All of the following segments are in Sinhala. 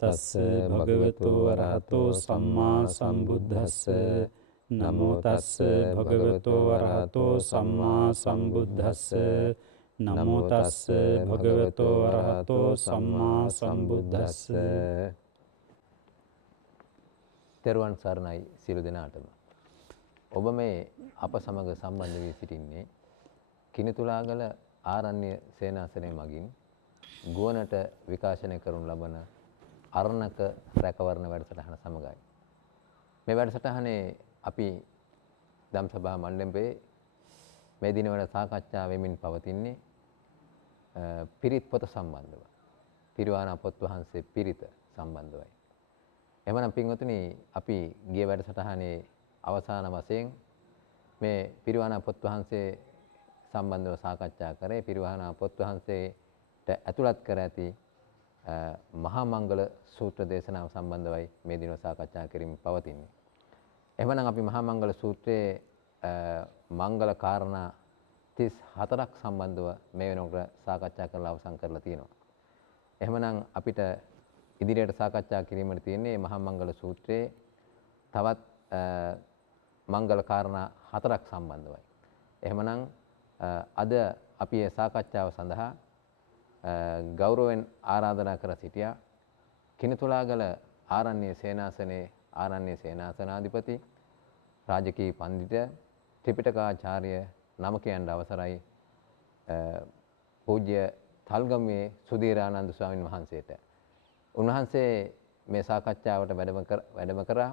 තස්ස භගවතු වරහතෝ සම්මා සම්බුද්දස්ස නමෝ තස්ස භගවතු වරහතෝ සම්මා සම්බුද්දස්ස නමෝ තස්ස භගවතු වරහතෝ සම්මා සම්බුද්දස්ස. තෙරුවන් සරණයි සියලු දෙනාටම. ඔබ මේ අප සමග සම්බන්ධ වී සිටින්නේ කිනිතුලාගල ආරණ්‍ය සේනාසනය මගින් ගුවනට විකාශනය කරනු ලබන අරණක රැකවරණ වැඩසටහන සමගයි. මේ වැඩසටහනේ අපි ධම්සභා මණ්ඩපයේ මේ දිනවල සාකච්ඡා වෙමින් පවතින්නේ පිරිත් පොත සම්බන්ධව. පිරිවානා පොත් වහන්සේ පිරිත සම්බන්ධවයි. එhmenan පින්වතුනි අපි ගිය වැඩසටහනේ අවසාන වශයෙන් මේ පිරිවානා පොත් වහන්සේ සම්බන්ධව සාකච්ඡා කරේ. පිරිවානා පොත් වහන්සේට ඇතුළත් කර ඇති මහා මංගල සූත්‍ර දේශනාව සම්බන්ධවයි මේ දිනවල සාකච්ඡා කිරීම පවතින්නේ. එහෙනම් අපි මහා මංගල සූත්‍රයේ මංගල කාරණා 34ක් සම්බන්ධව මේ වෙනකොට සාකච්ඡා කරලා අවසන් කරලා තියෙනවා. එහෙනම් අපිට ඉදිරියට සාකච්ඡා කිරීමට තියෙන්නේ මහා මංගල සූත්‍රයේ තවත් මංගල කාරණා 4ක් සම්බන්ධවයි. එහෙනම් අද අපි මේ සාකච්ඡාව සඳහා ගෞරවයෙන් ආරාධනා කර සිටියා කිනිතුලාගල ආරණ්‍ය සේනාසනයේ ආරණ්‍ය සේනාසනාධිපති රාජකීය පඬිතුක ත්‍රිපිටකාචාර්ය නම කියන්න අවසරයි පූජ්‍ය තල්ගමේ සුදීරානන්ද ස්වාමින් වහන්සේට. උන්වහන්සේ මේ සාකච්ඡාවට වැඩම කරා.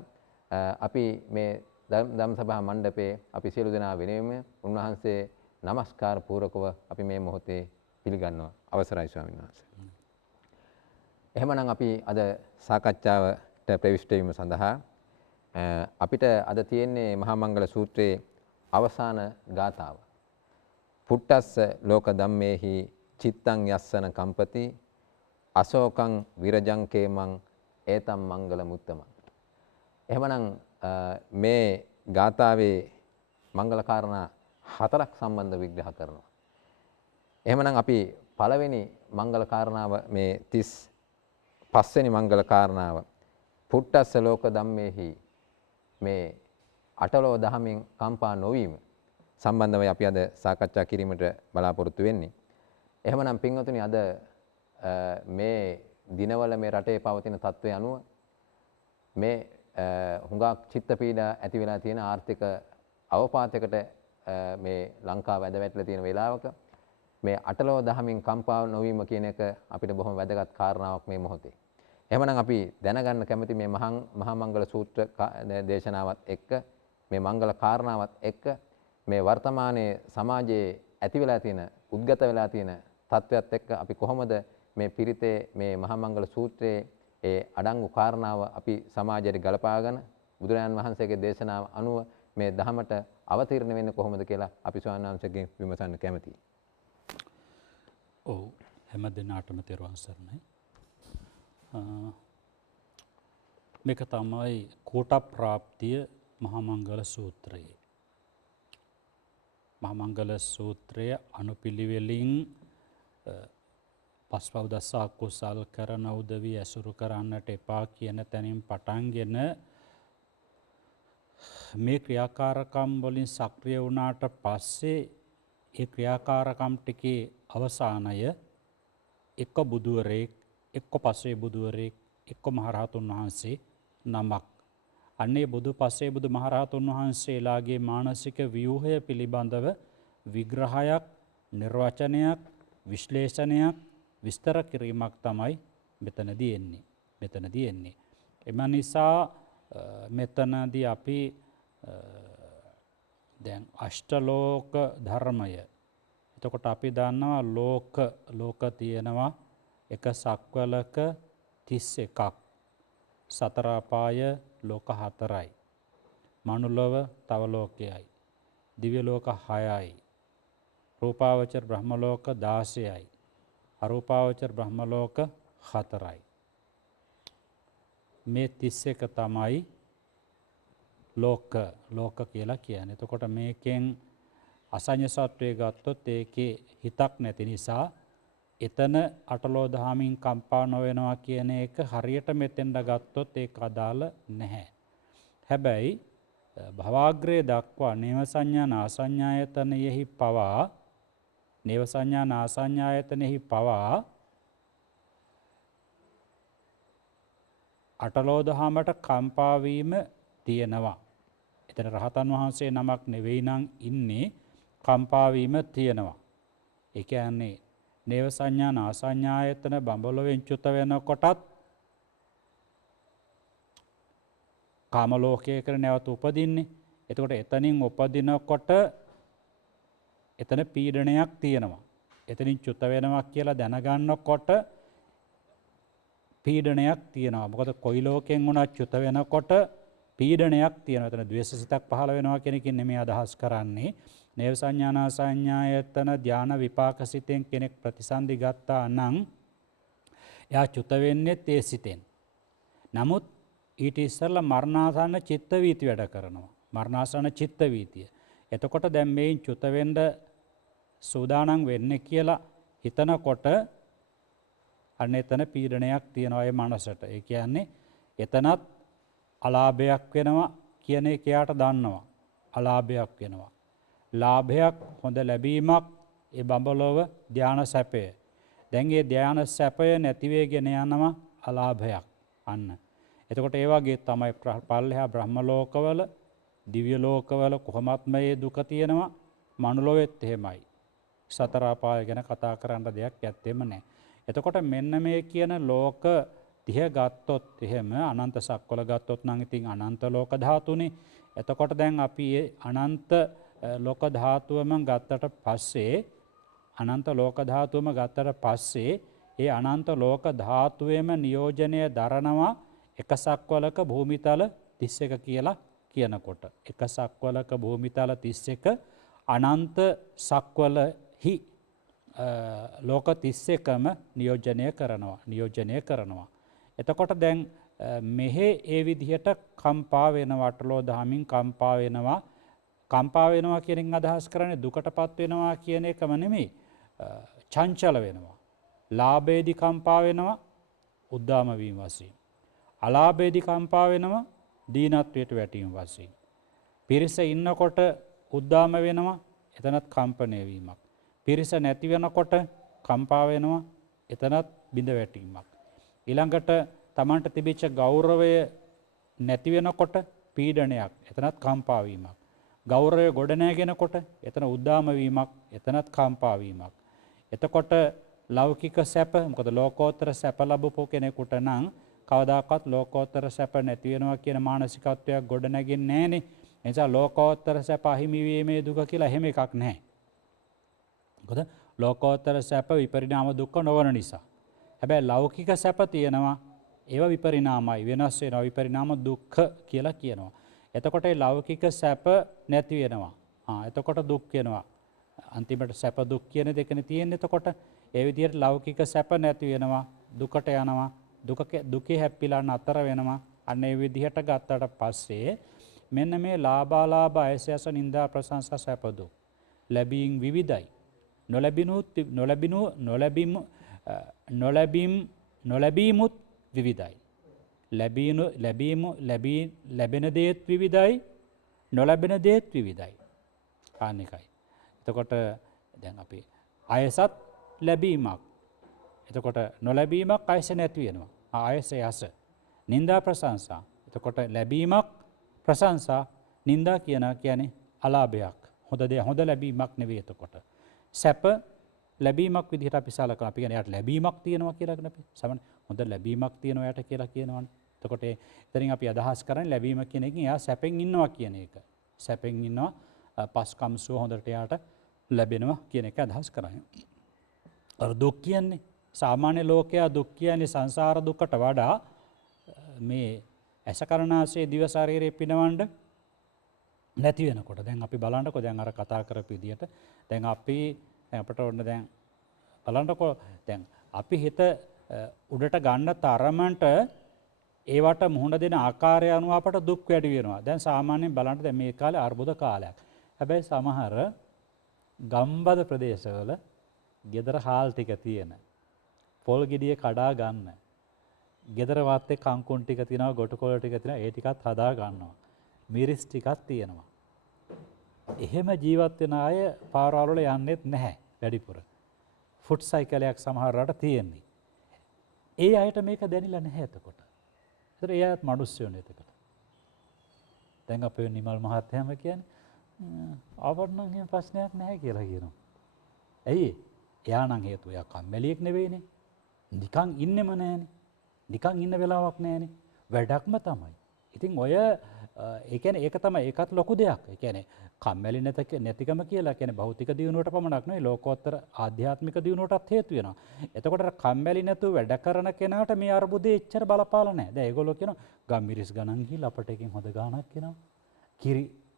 අපි මේ ධම්සභා මණ්ඩපයේ අපි සියලු දෙනා වෙනුවෙන් උන්වහන්සේ নমස්කාර පූර්වකව අපි මේ මොහොතේ පිළිගන්නවා. අවසරයි ස්වාමීන් වහන්සේ. එහෙමනම් අපි අද සාකච්ඡාවට ප්‍රවිෂ්ඨ වීම සඳහා අපිට අද තියෙන්නේ මහා මංගල සූත්‍රයේ අවසාන ගාථාව. පුට්ටස්ස ලෝක ධම්මේහි චිත්තං යස්සන කම්පති අශෝකං විරජං කේමං ඒතම් මංගල මුත්තම. එහෙමනම් මේ ගාථාවේ මංගල කාරණා 4ක් සම්බන්ධ විග්‍රහ කරනවා. එහෙමනම් අපි පළවෙනි මංගල කාරණාව මේ 35 වෙනි මංගල කාරණාව පුට්ටස්ස ලෝක ධම්මේහි මේ අටලෝ දහමින් කම්පා නොවීම සම්බන්ධවයි අපි අද සාකච්ඡා කිරීමට බලාපොරොත්තු වෙන්නේ. එහෙමනම් පින්වතුනි අද මේ දිනවල මේ රටේ පවතින තත්ත්වය අනුව මේ හුඟක් චිත්ත පීඩා ඇති වෙලා තියෙන ආර්ථික අවපාතයකට මේ ලංකාව ඇද වැටලා තියෙන වෙලාවක මේ අටලෝ දහමින් කම්පා නොවීම කියන එක අපිට බොහොම වැදගත් කාරණාවක් මේ මොහොතේ. එහෙමනම් අපි දැනගන්න කැමති මේ මහා මංගල සූත්‍ර දේශනාවත් එක්ක මේ මංගල කාරණාවත් එක්ක මේ වර්තමානයේ සමාජයේ ඇති වෙලා තියෙන උද්ගත වෙලා තියෙන තත්ත්වයක් එක්ක අපි කොහොමද මේ පිරිතේ මේ මහා මංගල සූත්‍රයේ ඒ අඩංගු කාරණාව අපි සමාජයට ගලපාගෙන බුදුරජාණන් වහන්සේගේ දේශනාව අනුව මේ ධහමට අවතීර්ණ වෙන්නේ කොහොමද කියලා අපි ස්වාමීන් වහන්සේගෙන් විමසන්න කැමතියි. ඔව් හැම දිනාටම තෙරුවන් සරණයි. මේක තමයි කෝට ප්‍රාප්තිය මහා මංගල සූත්‍රයේ. මහා මංගල සූත්‍රය අනුපිළිවෙලින් පස්වව් දසා කුසල් කරන උදවිය ඇසුරු කරන්නට එපා කියන තැනින් පටන්ගෙන මේ ක්‍රියාකාරකම් වලින් සක්‍රිය වුණාට පස්සේ ඒ ක්‍රියාකාරකම් ටිකේ අවසානය එක්ක බුදුවරයෙක් එක්ක පස්සේ බුදුවරයෙක් එක්ක මහරහතුන් වහන්සේ නමක්. අන්නේ බුදු පස්සේ බුදු මහරහතුන් වහන්සේලාගේ මානසික ව්‍යුහය පිළිබඳව විග්‍රහයක්, නිර්වචනයක්, විශ්ලේෂණයක්, විස්තර කිරීමක් තමයි මෙතනදී එන්නේ. එම නිසා මෙතනදී අපි දැන් අෂ්ටලෝක ධර්මය. එතකොට අපි දන්නවා ලෝක තියෙනවා එක සක්වලක 31ක්. සතර අපාය ලෝක 4යි. මනුලොව තව ලෝකයයි. දිව්‍ය ලෝක 6යි. රූපාවචර බ්‍රහ්ම ලෝක 16යි. අරූපාවචර බ්‍රහ්ම ලෝක 4යි. මේ 31 තමයි ලෝක කියලා කියන්නේ. එතකොට මේකෙන් අසඤ්ඤ සත්වයේ ගත්තොත් ඒකේ හිතක් නැති නිසා එතන අටලෝ දහමින් කම්පා නොවෙනවා කියන එක හරියට මෙතෙන්ට ගත්තොත් ඒක අදාළ නැහැ. හැබැයි භවාග්‍රය දක්වා නේව සංඥා නාසඤ්ඤායතනෙහි පවා නේව සංඥා නාසඤ්ඤායතනෙහි පවා අටලෝ දහමට කම්පා වීම තියෙනවා. එතන රහතන් වහන්සේ නමක් නෙවෙයි නම් ඉන්නේ කම්පා වීම තියෙනවා. ඒ කියන්නේ නේව සංඥා නාසඤ්ඤායතන බඹලොවෙන් චුත වෙනකොටත් කාම ලෝකයක නැවත උපදින්නේ. එතකොට එතනින් උපදිනකොට එතන පීඩනයක් තියෙනවා. එතනින් චුත වෙනවා කියලා දැනගන්නකොට පීඩනයක් තියෙනවා. මොකද කොයි ලෝකෙන් වුණත් චුත වෙනකොට පීඩනයක් තියෙනවා. එතන ද්වේෂසිතක් පහළ වෙනවා කියන එකකින් නෙමෙයි අදහස් කරන්නේ. නේව සංඥානා සංඥායතන ධාන විපාක සිතෙන් කෙනෙක් ප්‍රතිසන්දි ගත්තා නම් එයා චුත වෙන්නේ ඒ සිතෙන්. නමුත් ඊට ඉස්සෙල්ලා මරණාසන්න චිත්ත වීති වැඩ කරනවා. මරණාසන්න චිත්ත වීතිය. එතකොට දැන් මේන් චුත වෙන්න සූදානම් වෙන්නේ කියලා හිතනකොට අන්න එතන පීඩනයක් තියෙනවා ඒ මනසට. ඒ කියන්නේ එතනත් අලාභයක් වෙනවා කියන එක එයාට දන්නවා. අලාභයක් වෙනවා. ලාභයක් හොඳ ලැබීමක් ඒ බඹලොව ධානා සැපය. දැන් ඒ ධානා සැපය නැති වෙගෙන යනවා අලාභයක් අන්න. එතකොට ඒ වගේ තමයි පල්ලෙහා බ්‍රහ්ම ලෝකවල දිව්‍ය ලෝකවල කොහොමත් මේ දුක තියෙනවා. මනුලොවෙත් එහෙමයි. සතර අපාය ගැන කතා කරන්න දෙයක් ඇත්තෙම නැහැ. එතකොට මෙන්න මේ කියන ලෝක 30 ගත්තොත් එහෙම අනන්ත සක්වල ගත්තොත් නම් ඉතින් අනන්ත ලෝක ධාතුනේ. එතකොට දැන් අපි අනන්ත ලෝක ධාතුවම ගත්තට පස්සේ අනන්ත ලෝක ධාතුවම ගත්තට පස්සේ ඒ අනන්ත ලෝක ධාතුවේම නියෝජනය දරනවා එක සක්වලක භූමිතල 31 කියලා කියනකොට. එක සක්වලක භූමිතල 31 අනන්ත සක්වලහි ලෝක 31ම නියෝජනය කරනවා. එතකොට දැන් මෙහි ඒ විදිහට කම්පා වෙනවා අටලෝ දහමින් කම්පා වෙනවා. කම්පා වෙනවා කියන අදහස් කරන්නේ දුකටපත් වෙනවා කියන එකම නෙමෙයි. චංචල වෙනවා. ලාභේදී කම්පා වෙනවා උද්දාම වීම වශයෙන්. අලාභේදී කම්පා වෙනවා දීනත්වයට වැටීම වශයෙන්. පිරිස ඉන්නකොට උද්දාම වෙනවා එතනත් කම්පණය වීමක්. පිරිස නැති වෙනකොට කම්පා වෙනවා එතනත් බිඳ වැටීමක්. ඊළඟට Tamanට තිබිච්ච ගෞරවය නැති වෙනකොට පීඩනයක් එතනත් කම්පා වීමක්. ගෞරවය ගොඩ නැගෙනකොට එතන උද්දාම වීමක් එතනත් කම්පා වීමක්. එතකොට ලෞකික සැප මොකද ලෝකෝත්තර සැප ලැබපු කෙනෙකුට නම් කවදාකවත් ලෝකෝත්තර සැප නැති වෙනවා කියන මානසිකත්වයක් ගොඩ නැගෙන්නේ නැහනේ. ඒ නිසා ලෝකෝත්තර සැප අහිමි වීමේ දුක කියලා එහෙම එකක් නැහැ. මොකද ලෝකෝත්තර සැප විපරිණාම දුක්ඛ නොවන නිසා. හැබැයි ලෞකික සැප තියෙනවා ඒවා විපරිණාමයි වෙනස් වෙනවා විපරිණාම දුක්ඛ කියලා කියනවා. එතකොට ඒ ලෞකික සැප නැති වෙනවා. එතකොට දුක් වෙනවා. අන්තිමට සැප දුක් කියන දෙකනේ තියෙන්නේ. එතකොට ඒ විදිහට ලෞකික සැප නැති වෙනවා දුකට යනවා දුකේ හැප්පිලා නතර වෙනවා. අන්න ඒ විදිහට ගත්තට පස්සේ මෙන්න මේ ලාභාලාභ අයසයස නිന്ദා ප්‍රශංසා සැප දුක් ලැබීම් විවිධයි. නොලැබීමුත් විවිධයි. ලැබෙන දේත් විවිධයි නොලැබෙන දේත් විවිධයි. ආනිකයි. එතකොට දැන් අපි අයසත් ලැබීමක්. එතකොට නොලැබීමක් අයස නැති වෙනවා. අයස යස. නිന്ദා ප්‍රශංසා. එතකොට ලැබීමක් ප්‍රශංසා නිന്ദා කියන්නේ අලාභයක්. හොඳ ලැබීමක් නෙවෙයි එතකොට. සැප ලැබීමක් විදිහට අපි සලකනවා. අපි කියන්නේ යාට ලැබීමක් තියෙනවා කියලා අපි සමහර හොඳ ලැබීමක් තියෙනවා යාට කියලා කියනවනේ. එතකොට එතනින් අපි අදහස් කරන්නේ ලැබීම කියන එකෙන් එයා සැපෙන් ඉන්නවා කියන එක. සැපෙන් ඉන්නවා පස්කම් සුව හොඳට යාට ලැබෙනවා කියන එක අදහස් කරන්නේ. අර දුක් කියන්නේ සාමාන්‍ය ලෝකයා දුක් කියන්නේ සංසාර දුකට වඩා මේ ඇස කරනාසේ දිව ශරීරේ පිනවන්න නැති වෙනකොට දැන් අපි බලන්නකො දැන් අර කතා කරපු විදියට දැන් අපි අපට ඔන්න දැන් බලන්නකො දැන් අපි හිත උඩට ගන්න තරමට ඒවට මුහුණ දෙන ආකාරය අනුව අපට දුක් වැඩි වෙනවා. දැන් සාමාන්‍යයෙන් බලන්න දැන් මේ කාලේ අර්බුද කාලයක්. හැබැයි සමහර ගම්බද ප්‍රදේශවල ගෙදර හාල් ටික තියෙන පොල් ගෙඩිය කඩා ගන්න. ගෙදර වාත්තේ කංකුන් ටික තියෙනවා, ගොටකොළ ටික තියෙනවා, ඒ ටිකත් හදා ගන්නවා. මිරිස් ටිකක් තියෙනවා. එහෙම ජීවත් වෙන අය පාරවල් වල යන්නේත් නැහැ වැඩිපුර. ෆුට් සයිකලයක් සමහරවට තියෙන්නේ. ඒ අයට මේක දැනෙලා නැහැ එතකොට. ඒතර ඒ අයත් මිනිස්සුනේ එතකොට. දැන් අපේ නිමල් මහත්තයාම කියන්නේ අපට නම් එහෙම ප්‍රශ්නයක් නැහැ කියලා කියනවා. ඇයි? එයා නම් හේතුව එයා කම්මැලියෙක් නෙවෙයිනේ. නිකන් ඉන්නෙම නැහනේ. නිකන් ඉන්න වෙලාවක් නැහනේ. වැඩක්ම තමයි. ඉතින් ඔය ඒ කියන්නේ ඒක තමයි ඒකත් ලොකු දෙයක්. ඒ කියන්නේ කම්මැලි නැතිකම කියලා කියන්නේ භෞතික දියුණුවට පමණක් නෙවෙයි ලෝකෝත්තර ආධ්‍යාත්මික දියුණුවටත් හේතු වෙනවා. එතකොට කම්මැලි නැතුව වැඩ කරන කෙනාට මේ අරුබුදේ එච්චර බලපාලා නැහැ. දැන් ඒගොල්ලෝ කියනවා ගම්මිරිස් ගණන් ගිහලා අපට එකකින් හොඳ ගාණක් එනවා.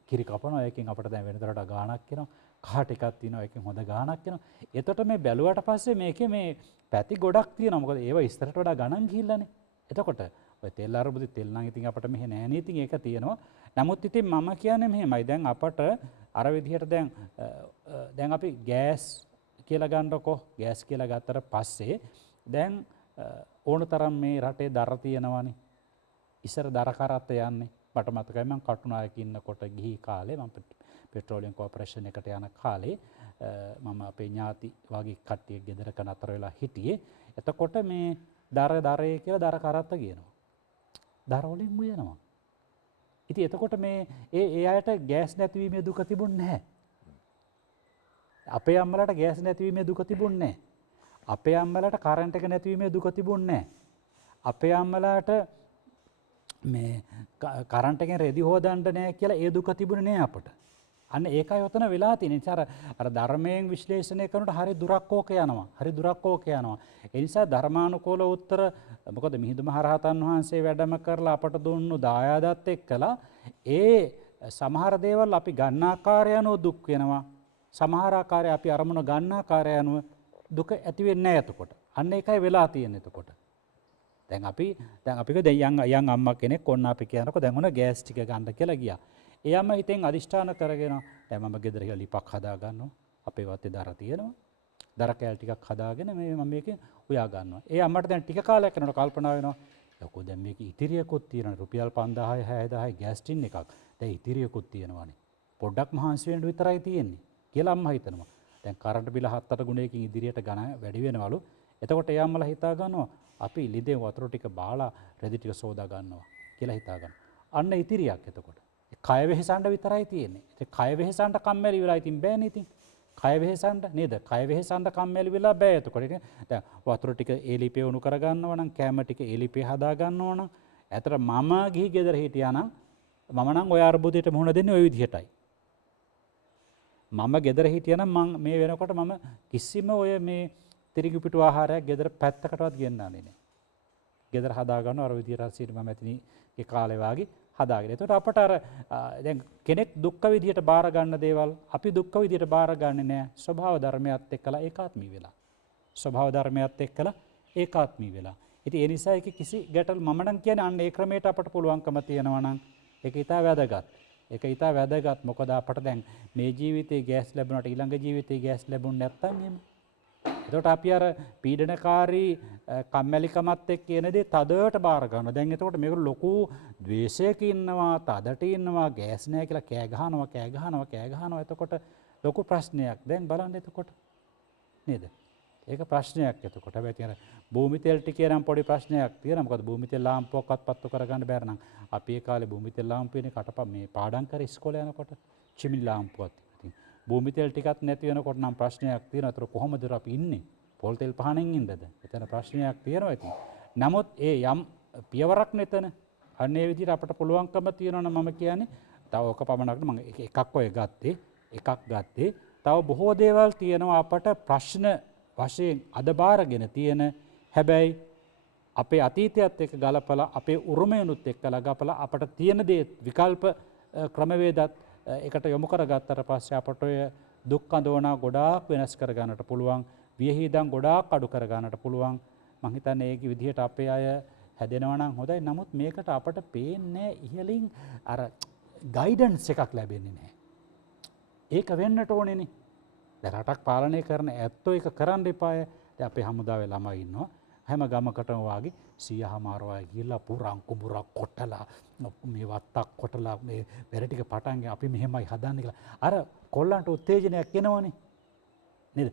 කිරි කපනවා එකකින් අපට දැන් වෙනතරට ගාණක් එනවා. කහ ටිකක් තියෙනවා එකකින් හොඳ ගාණක් එනවා. එතකොට මේ බැලුවට පස්සේ මේකේ මේ පැති ගොඩක් තියෙනවා. මොකද ඒව ඉස්සරට වඩා ගණන් ගිහිල්ලානේ. එතකොට ඔය තෙල් අරුබුදේ තෙල් නම් ඉතින් අපිට මෙහෙ නෑනේ. ඉතින් ඒක තියෙනවා. නමුත් ඉතින් මම කියන්නේ මෙහෙමයි. දැන් අපට අර විදිහට දැන් අපි ගෑස් කියලා ගන්නකො. ගෑස් කියලා ගත්තට පස්සේ දැන් ඕන තරම් මේ රටේ දර තියෙනවානේ. ඉස්සර දර කරත් යන්නේ. මට මතකයි මම කටුනායක ඉන්නකොට ගිහි කාලේ මම පෙට්‍රෝලියම් කෝපරේෂන් එකට යන කාලේ මම අපේ ඥාති වගේ කට්ටිය ගෙදරක නතර වෙලා හිටියේ. එතකොට මේ දරේ කියලා දර කරත්ත කියනවා. දර වලින් මුයනවා. ඉතින් එතකොට මේ ඒ අයට ගෑස් නැතිවීමේ දුක තිබුණේ නැහැ. අපේ අම්මලාට ගෑස් නැතිවීමේ දුක තිබුණේ නැහැ. අපේ අම්මලාට කරන්ට් එක නැතිවීමේ දුක තිබුණේ නැහැ. අපේ අම්මලාට මේ කරන්ට් එකෙන් රෙදි හොදන්න නැහැ කියලා ඒ දුක තිබුණේ නැහැ අපට. අන්න ඒකයි ඔතන වෙලා තියෙන්නේ. ඒ නිසා අර ධර්මයෙන් විශ්ලේෂණය කරනකොට හරි දුරක් ඕක යනවා. හරි දුරක් ඕක යනවා. ඒ නිසා ධර්මානුකූල උත්තර මොකද මිහිඳු මහරහතන් වහන්සේ වැඩම කරලා අපට දුන්නු දායාදත් එක්කලා ඒ සමහර දේවල් අපි ගන්න ආකාරය අනුව දුක් වෙනවා. සමහර ආකාරය අපි අරමුණ ගන්න ආකාරය අනුව දුක ඇති වෙන්නේ නැහැ එතකොට. අන්න ඒකයි වෙලා තියෙන්නේ එතකොට. දැන් අපි යන් අම්මා කෙනෙක් ඔන්න අපි කියනකොට දැන් ඔන්න ගෑස් ටික ගන්න කියලා ගියා. ඒ අම්මා හිතෙන් අදිෂ්ඨාන කරගෙන දැන් මම ගෙදර ගිහලා ලිපක් හදා ගන්නවා. අපේ වත්තේ දර තියෙනවා. දර කෑල් ටිකක් හදාගෙන මම මේකෙන් උයා ගන්නවා. ඒ අම්මට දැන් ටික කාලයක් යනකොට කල්පනා වෙනවා. යකෝ දැන් මේක ඉතිරියකුත් තියෙනවා. රුපියල් 5000 6000 ගෑස් ටින් එකක්. දැන් ඉතිරියකුත් තියෙනවානේ. පොඩ්ඩක් මහන්සි වෙන්න විතරයි තියෙන්නේ කියලා අම්මා හිතනවා. දැන් කරන්ට් බිල 7-8 ගුණයකින් ඉදිරියට ගණන් වැඩි වෙනවලු. එතකොට ඒ අම්මලා හිතා ගන්නවා අපි ලිඳේ වතුර ටික බාලා රෙදි ටික සෝදා ගන්නවා කියලා හිතා ගන්නවා. අන්න ඉතිරියක් එතකොට. කය වෙහසන්න විතරයි තියෙන්නේ. ඒ කය වෙහසන්න කම්මැලි වෙලා ඉතින් බෑනේ ඉතින්. කය වෙහසන්න නේද? කය වෙහසන්න කම්මැලි වෙලා බෑ එතකොට. දැන් වතුර ටික ඒලිපේ උණු කර ගන්නවා නම් කැම ටික ඒලිපේ හදා ගන්නවා නම් ඇතර මම ගිහි ගෙදර හිටියා නම් මම නම් ඔය අර්බුදයට මුහුණ දෙන්නේ ওই විදිහටයි. මම ගෙදර හිටියා නම් මම මේ වෙනකොට මම කිසිම ඔය මේ තිරිඟු පිටු ආහාරයක් ගෙදර පැත්තකටවත් ගෙන්නන්නේ නැහැ. ගෙදර හදා ගන්න අර විදිහට සීනි මම ඇතිනි ඒ කාලේ වාගේ හදාගෙන. ඒකට අපට අර දැන් කෙනෙක් දුක්ඛ විදිහට බාර ගන්න දේවල් අපි දුක්ඛ විදිහට බාර ගන්නෙ නැහැ. ස්වභාව ධර්මයත් එක්කලා ඒකාත්මී වෙලා. ස්වභාව ධර්මයත් එක්කලා ඒකාත්මී වෙලා. ඉතින් ඒ නිසා ඒක කිසි ගැටල් මම නම් කියන්නේ අන්න ඒ ක්‍රමයට අපට පුළුවන්කම තියෙනවා නම් ඒක ඊටා වැදගත්. ඒක ඊටා වැදගත්. මොකද අපට දැන් මේ ජීවිතේ ගෑස් ලැබුණාට ඊළඟ ජීවිතේ ගෑස් ලැබුණ නැත්තම් එහෙම. එතකොට අපි අර පීඩනකාරී කම්මැලිකමත් එක්ක කියන දේ තදට බාර ගන්නවා. දැන් එතකොට මේක ලොකු ද්වේෂයක ඉන්නවා, තදට ඉන්නවා, ගෑස් නැහැ කියලා කෑ ගහනවා. එතකොට ලොකු ප්‍රශ්නයක්. දැන් බලන්න එතකොට නේද? ඒක ප්‍රශ්නයක් එතකොට. හැබැයි තියෙන භූමි තෙල් ටිකේ නම් පොඩි ප්‍රශ්නයක් තියෙනවා. මොකද භූමි තෙල් ලාම්පුවක්වත් පත්තු කරගන්න බැර නම් අපි ඒ කාලේ භූමි තෙල් ලාම්පුවනේ මේ පාඩම් කර ඉස්කෝලේ යනකොට චිමිනි ලාම්පුවක්. භූමි තෙල් ටිකක් නැති වෙනකොට නම් ප්‍රශ්නයක් තියෙනවා. ඒතර කොහොමද අපි ඉන්නේ? පොල් තෙල් පහනෙන් ඉන්නද? එතන ප්‍රශ්නයක් තියෙනවා ඉතින්. නමුත් ඒ යම් පියවරක් නෙතන අන්න ඒ විදිහට අපට පුළුවන්කම තියෙනවා මම කියන්නේ තව ඔක පමණක් මම එකක් ඔය ගත්තේ. තව බොහෝ දේවල් තියෙනවා අපට ප්‍රශ්න වශයෙන් අද බාරගෙන තියෙන. හැබැයි අපේ අතීතයත් එක්ක ගලපලා අපේ උරුමයනුත් එක්කලා ගලපලා අපට තියෙන දේ විකල්ප ක්‍රමවේදත් එකට යොමු කරගත්තට පස්සේ අපට ඔය දුක් අඳවනා ගොඩාක් වෙනස් කර ගන්නට පුළුවන්. වියහිදම් ගොඩාක් අඩු කර ගන්නට පුළුවන්. මම හිතන්නේ ඒක විදිහට අපේ අය හැදෙනවා නම් හොඳයි. නමුත් මේකට අපට පේන්නේ ඉහලින් අර ගයිඩන්ස් එකක් ලැබෙන්නේ නැහැ. ඒක වෙන්නට ඕනේනේ. දැන් රටක් පාලනය කරන ඇත්තෝ ඒක කරන්න එපාය. දැන් අපේ හමුදාවේ ළමයි ඉන්නවා. හැම ගමකටම වාගේ 100 වගේ ගිහිල්ලා පුරන් කුඹුරක් කොටලා මේ වත්තක් කොටලා මේ වැඩ ටික පටන් ගෙන අපි මෙහෙමයි හදන්නේ කියලා. අර කොල්ලන්ට උත්තේජනයක් එනවනේ. නේද?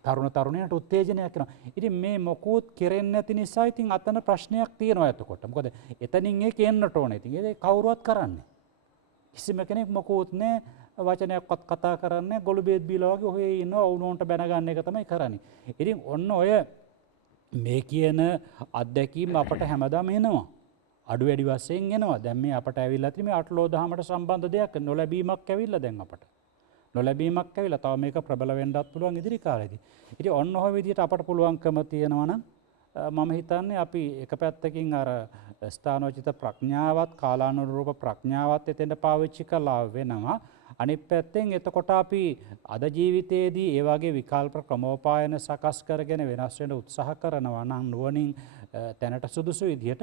තරුණ තරුණියන්ට උත්තේජනයක් එනවා. ඉතින් මේ මොකුත් කෙරෙන්නේ නැති නිසා ඉතින් අතන ප්‍රශ්නයක් තියෙනවා එතකොට. මොකද එතනින් ඒක එන්නට ඕනේ. ඉතින් ඒක කවුරුවත් කරන්නේ. කිසිම කෙනෙක් මොකුත් නෑ වචනයක්වත් කතා කරන්නේ ගොළු බේත් බීලා වගේ ඔහේ ඉන්නවා වුණොන්ට බැන ගන්න එක තමයි කරන්නේ. ඉතින් ඔන්න ඔය මේ කියන අත්දැකීම් අපට හැමදාම එනවා. අඩු වැඩි වශයෙන් එනවා. දැන් මේ අපට ඇවිල්ලා තියෙන මේ අටලෝ දහමට සම්බන්ධ දෙයක් නොලැබීමක් ඇවිල්ලා දැන් අපට. නොලැබීමක් ඇවිල්ලා තව මේක ප්‍රබල වෙන්නත් පුළුවන් ඉදිරි කාලෙදී. ඉතින් ඔන්න ඔය විදිහට අපට පුළුවන්කම තියෙනවා නම් මම හිතන්නේ අපි එක පැත්තකින් අර ස්ථානෝචිත ප්‍රඥාවත් කාලානුරූප ප්‍රඥාවත් එතෙන්ට පාවිච්චි කළා වෙනවා. අනිත් පැත්තෙන් එතකොට අපි අද ජීවිතයේදී ඒ වගේ විකල්ප ක්‍රමෝපායන සකස් කරගෙන වෙනස් වෙන්න උත්සාහ කරනවා නම් නුවණින් තැනට සුදුසු විදිහට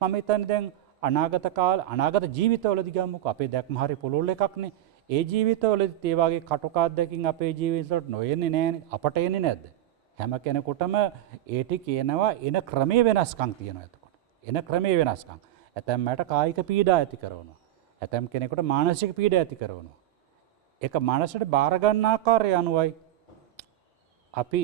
මම හිතන්නේ දැන් අනාගත ජීවිතවලදී ගමුකෝ අපේ දැක්ම හරි පුළුල් එකක්නේ. ඒ ජීවිතවලදීත් ඒ වගේ කටුක අත්දැකීම් අපේ ජීවිතවලට නොයෙන්නේ නැහැනේ. අපට එන්නේ නැද්ද? හැම කෙනෙකුටම ඒ ටික කියනවා එන ක්‍රමයේ වෙනස්කම් තියෙනවා එතකොට. එන ක්‍රමයේ වෙනස්කම්. ඇතැම්මට කායික පීඩා ඇති කරනවා. ඇතැම් කෙනෙකුට මානසික පීඩා ඇති කරනවා. ඒක මනසට බාර ගන්න ආකාරය අනුවයි අපි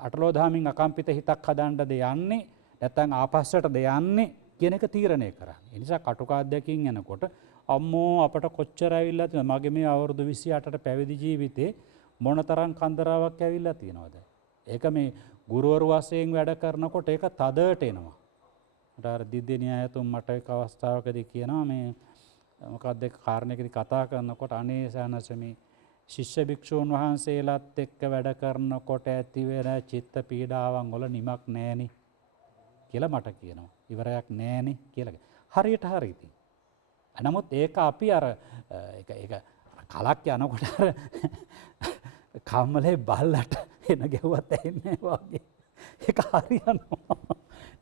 අටලෝ දහමින් අකම්පිත හිතක් හදන්නද යන්නේ නැත්නම් ආපස්සටද යන්නේ කියන එක තීරණය කරන්නේ. ඒ නිසා කටුක අත්දැකීම් එනකොට අම්මෝ අපට කොච්චර ඇවිල්ලා තියෙනවද මගේ මේ අවුරුදු 28ට පැවිදි ජීවිතේ මොනතරම් කන්දරාවක් ඇවිල්ලා තියෙනවද? ඒක මේ ගුරුවරු වශයෙන් වැඩ කරනකොට ඒක තදට එනවා. මට අර දිද්දෙනිය අයතුන් මට එක අවස්ථාවකදී කියනවා මේ මොකක්ද කාරණයකදී කතා කරනකොට අනේ සනස මේ ශිෂ්‍ය භික්ෂූන් වහන්සේලාත් එක්ක වැඩ කරනකොට ඇති වෙන චිත්ත පීඩාවන් වල නිමක් නැහෙනි කියලා මට කියනවා. ඉවරයක් නැහෙනි කියලා. හරියට හරි ඉතින්. නමුත් ඒක අපි අර ඒක කලක් යනකොට අර කම්මලේ බල්ලට එන ගැව්වත් ඇන්නේ වගේ. ඒක හරියනවා.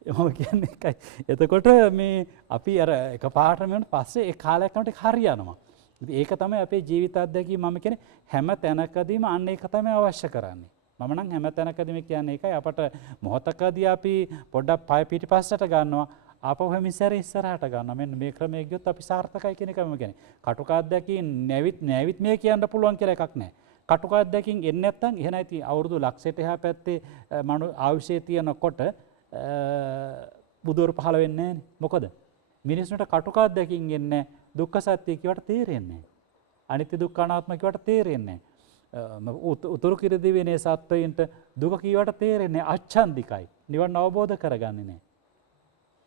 මම කියන්නේ ඒකයි. එතකොට මේ අපි අර එකපාරටම යන පස්සේ ඒ කාලයක් යනකොට හරියනවා. ඉතින් ඒක තමයි අපේ ජීවිත අත්දැකීම මම කියන්නේ හැම තැනකදීම අන්න ඒක තමයි අවශ්‍ය කරන්නේ. මම නම් හැම තැනකදීම කියන්නේ ඒකයි අපට මොහොතකදී අපි පොඩ්ඩක් පය පිටිපස්සට ගන්නවා. ආපහු හැමිසර ඉස්සරහට ගන්නවා. මෙන්න මේ ක්‍රමයේ ගියොත් අපි සාර්ථකයි කියන එක මම කියන්නේ. කටුක අත්දැකීම් නැවිත් මේ කියන්න පුළුවන් කියලා එකක් නැහැ. කටුක අත්දැකීම් එන්නේ නැත්නම් එහෙනම් ඉතින් අවුරුදු ලක්ෂයට එහා පැත්තේ ආයුෂයේ තියනකොට බුදුවරු පහළ වෙන්නේ නැහැනේ. මොකද මිනිස්සුන්ට කටුක අත්දැකීම් එන්නේ දුක්ඛ සත්‍ය කියවට තේරෙන්නේ නැහැ. අනිත්‍ය දුක්ඛ අනාත්ම කියවට තේරෙන්නේ නැහැ. උතුරු කිරි දිවිනේ සත්වයින්ට දුක කියවට තේරෙන්නේ අච්ඡන්දිකයි. නිවන අවබෝධ කරගන්නේ නැහැ.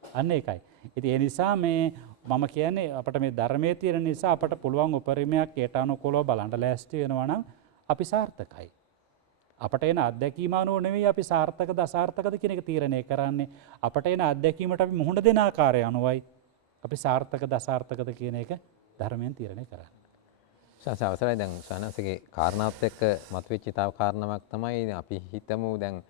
අන්න ඒකයි. ඉතින් ඒ නිසා මේ මම කියන්නේ අපිට මේ ධර්මයේ තියෙන නිසා අපට පුළුවන් උපරිමයක් ඒට අනුකූලව බලන්න ලෑස්ති වෙනවා නම් අපි සාර්ථකයි. අපට එන අත්දැකීම අනුව නෙවෙයි අපි සාර්ථකද අසාර්ථකද කියන එක තීරණය කරන්නේ. අපට එන අත්දැකීමට අපි මුහුණ දෙන ආකාරය අනුවයි අපි සාර්ථකද අසාර්ථකද කියන එක ධර්මයෙන් තීරණය කරන්නේ. ශාස අවසරයි දැන් ශානසගේ කාරණාවත් එක්ක මතුවෙච්ච තව කාරණාවක් තමයි අපි හිතමු දැන්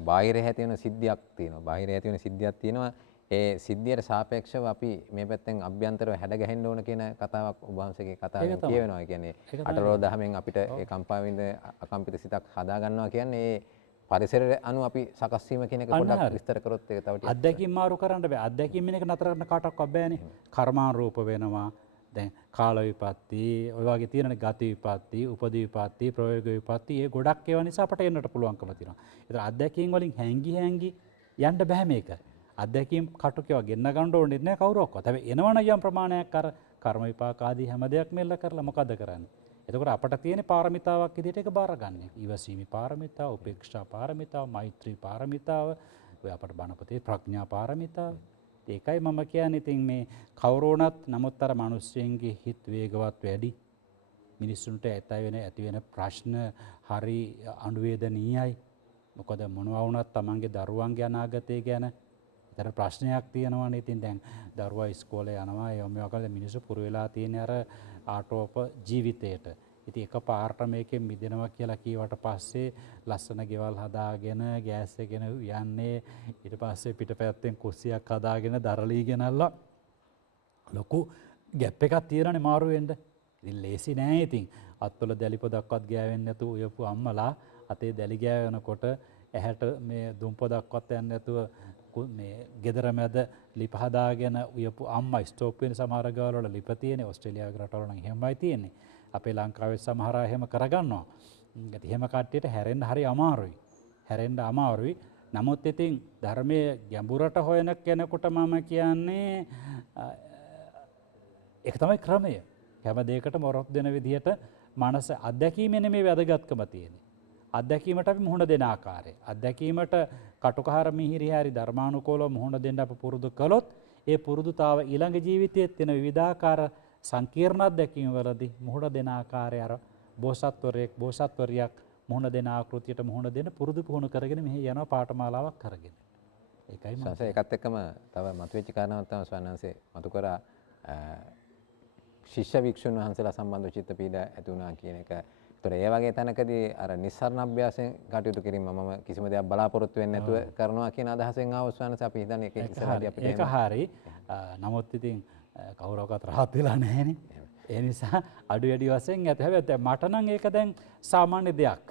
බාහිර ඇති වෙන සිද්ධියක් තියෙනවා. බාහිර ඇති වෙන සිද්ධියක් තියෙනවා. ඒ සිද්ධියට සාපේක්ෂව අපි මේ පැත්තෙන් අභ්‍යන්තරව හැඩ ගැහෙන්න ඕන කියන කතාවක් ඔබ වහන්සේගේ කතාවෙන් කියවෙනවා. ඒ කියන්නේ අටලෝ දහමෙන් අපිට ඒ කම්පාවින්ද අකම්පිත සිතක් හදා ගන්නවා කියන්නේ ඒ පරිසරය අනුව අපි සකස් වීම කියන එක පොඩ්ඩක් විස්තර කරොත් ඒක තව ටිකක් අත්දැකීම් මාරු කරන්න බෑ. අත්දැකීම් මේක නතර කරන්න කාටවත් බෑනේ. කර්මානුරූප වෙනවා. දැන් කාල විපත්ති, ඔය වගේ තියෙනනේ ගති විපත්ති, උපදී විපත්ති, ප්‍රයෝග විපත්ති, ඒ ගොඩක් ඒවා නිසා අපට එන්නට පුළුවන්කම තියෙනවා. ඒතර අත්දැකීම් වලින් හැංගි යන්න බෑ මේක. අත්දැකීම් කටුකේව ගෙන්න ගන්න ඕනෙත් නෑ කවුරක්වත්. හැබැයි එනවන යම් ප්‍රමාණයක් අර කර්ම විපාක ආදී හැම දෙයක්ම එල්ල කරලා මොකද කරන්නේ? එතකොට අපට තියෙන පාරමිතාවක් විදිහට ඒක බාරගන්නේ. ඊවසීමේ පාරමිතාව, උපේක්ෂා පාරමිතාව, මෛත්‍රී පාරමිතාව, ඔය අපට බණපොතේ ප්‍රඥා පාරමිතාව. ඒකයි මම කියන්නේ ඉතින් මේ කවුරුණත් නමුත් අර මිනිස්සුන්ගේ හිත වේගවත් වැඩි. මිනිස්සුන්ට ඇති වෙන ප්‍රශ්න හරි අනුවේදනීයයි. මොකද මොනවා වුණත් තමන්ගේ දරුවන්ගේ අනාගතය ගැන ඒතර ප්‍රශ්නයක් තියෙනවානේ. ඉතින් දැන් දරුවා ඉස්කෝලේ යනවා යම් වගේ මිනිස්සු පුරු වෙලා තියෙන අර ආටෝප ජීවිතයට. ඉතින් එකපාරට මේකෙන් මිදෙනවා කියලා කීවට පස්සේ ලස්සන ගෙවල් හදාගෙන ගෑස් එකගෙන යන්නේ ඊට පස්සේ පිටපැත්තෙන් කුස්සියක් හදාගෙන දරලී ගෙනල්ලා ලොකු ගැප් එකක් තියෙනනේ මාරු වෙන්න. ඉතින් ලේසි නෑ. ඉතින් අත්වල දැලි පොදක්වත් ගෑවෙන්නේ නැතුව උයපු අම්මලා අතේ දැලි ගෑවෙනකොට ඇහැට මේ දුම්පොදක්වත් යන්නේ නැතුව මේ ගෙදර මැද ලිප හදාගෙන උයපු අම්මා ස්ටෝප් වෙන සමහර ගාවල් වල ලිප තියෙන්නේ. ඕස්ට්‍රේලියාවේ රටවල නම් එහෙමයි තියෙන්නේ. අපේ ලංකාවේ සමහර අය එහෙම කරගන්නවා. ඒත් එහෙම කට්ටියට හැරෙන්න හරි අමාරුයි. හැරෙන්න අමාරුයි. නමුත් ඉතින් ධර්මයේ ගැඹුරට හොයන කෙනෙකුට මම කියන්නේ ඒක තමයි ක්‍රමය. හැම දෙයකටම ඔරොත් දෙන විදිහට මනස අත්දැකීමේ නෙමෙයි වැදගත්කම තියෙන්නේ. අත්දැකීමට අපි මුහුණ දෙන ආකාරය. අත්දැකීමට කටුකහර මිහිරි හැරි ධර්මානුකූලව මුහුණ දෙන්න අප පුරුදු කළොත් ඒ පුරුදුතාව ඊළඟ ජීවිතයේ තියෙන විවිධාකාර සංකීර්ණ අත්දැකීම් වලදී මුහුණ දෙන ආකාරය අර බෝසත්වරයෙක් බෝසත්වරියක් මුහුණ දෙන ආකෘතියට මුහුණ දෙන පුරුදු පුහුණු කරගෙන මෙහි යනවා පාඨමාලාවක් කරගෙන. ඒකයි මම ඒකත් එක්කම තව මතුවෙච්ච කාරණාවක් තමයි ස්වාමීන් වහන්සේ මතු කරා ශිෂ්‍ය වික්ෂුන් වහන්සේලා සම්බන්ධව චිත්ත පීඩා ඇති වුණා කියන එක. ඒතර ඒ වගේ තැනකදී අර නිස්සරණ අභ්‍යාසයෙන් කටයුතු කිරීම මම කිසිම දෙයක් බලාපොරොත්තු වෙන්නේ නැතුව කරනවා කියන අදහසෙන් ආව ස්වාමීන් වහන්සේ අපි හිතන්නේ ඒක ඉස්සරහදී අපිට ඒක හරි. නමුත් ඉතින් කවුරක්වත් rahat වෙලා නැහැනේ. ඒ නිසා අඩු වැඩි වශයෙන් ඇත. හැබැයි මට නම් ඒක දැන් සාමාන්‍ය දෙයක්.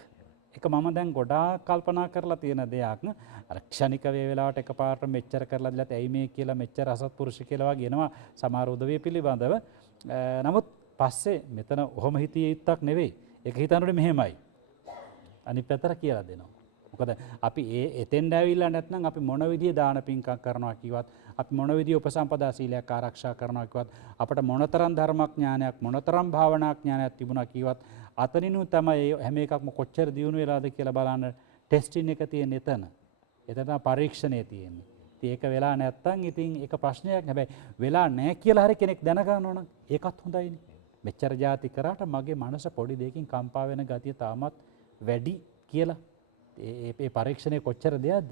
ඒක මම දැන් ගොඩාක් කල්පනා කරලා තියෙන දෙයක්. අර ක්ෂණික වේ වෙලාවට එකපාරට මෙච්චර කරලා දිලත් ඇයි මේ කියලා මෙච්චර අසත්පුරුෂ කියලා වගේ එනවා සමහර උදවිය පිළිබඳව. නමුත් පස්සේ මෙතන ඔහොම හිතිය යුත්තක් නෙවෙයි. ඒක හිතනකොට මෙහෙමයි. අනිත් පැත්තට කියලා දෙනවා. මොකද අපි එතෙන්ට ඇවිල්ලා නැත්නම් අපි මොන විදිහේ දාන පින්කම් කරනවා කිව්වත් අපි මොන විදිහේ උපසම්පදා සීලයක් ආරක්ෂා කරනවා කිව්වත් අපට මොනතරම් ධර්මඥානයක් මොනතරම් භාවනා ඥානයක් තිබුණා කිව්වත් අතනිනු තමයි හැම එකක්ම කොච්චර දියුණු වෙලාද කියලා බලන්න ටෙස්ටින් එක තියෙන එතන. එතන තමයි පරීක්ෂණය තියෙන්නේ. ඉතින් ඒක වෙලා නැත්නම් ඉතින් ඒක ප්‍රශ්නයක්. හැබැයි වෙලා නැහැ කියලා හරි කෙනෙක් දැනගන්නවා නම් ඒකත් හොඳයිනේ. මෙච්චර જાති කරාට මගේ මනස පොඩි දෙයකින් කම්පා වෙන ගතිය තාමත් වැඩි කියලා. ඒ පරීක්ෂණය කොච්චර දෙයක්ද?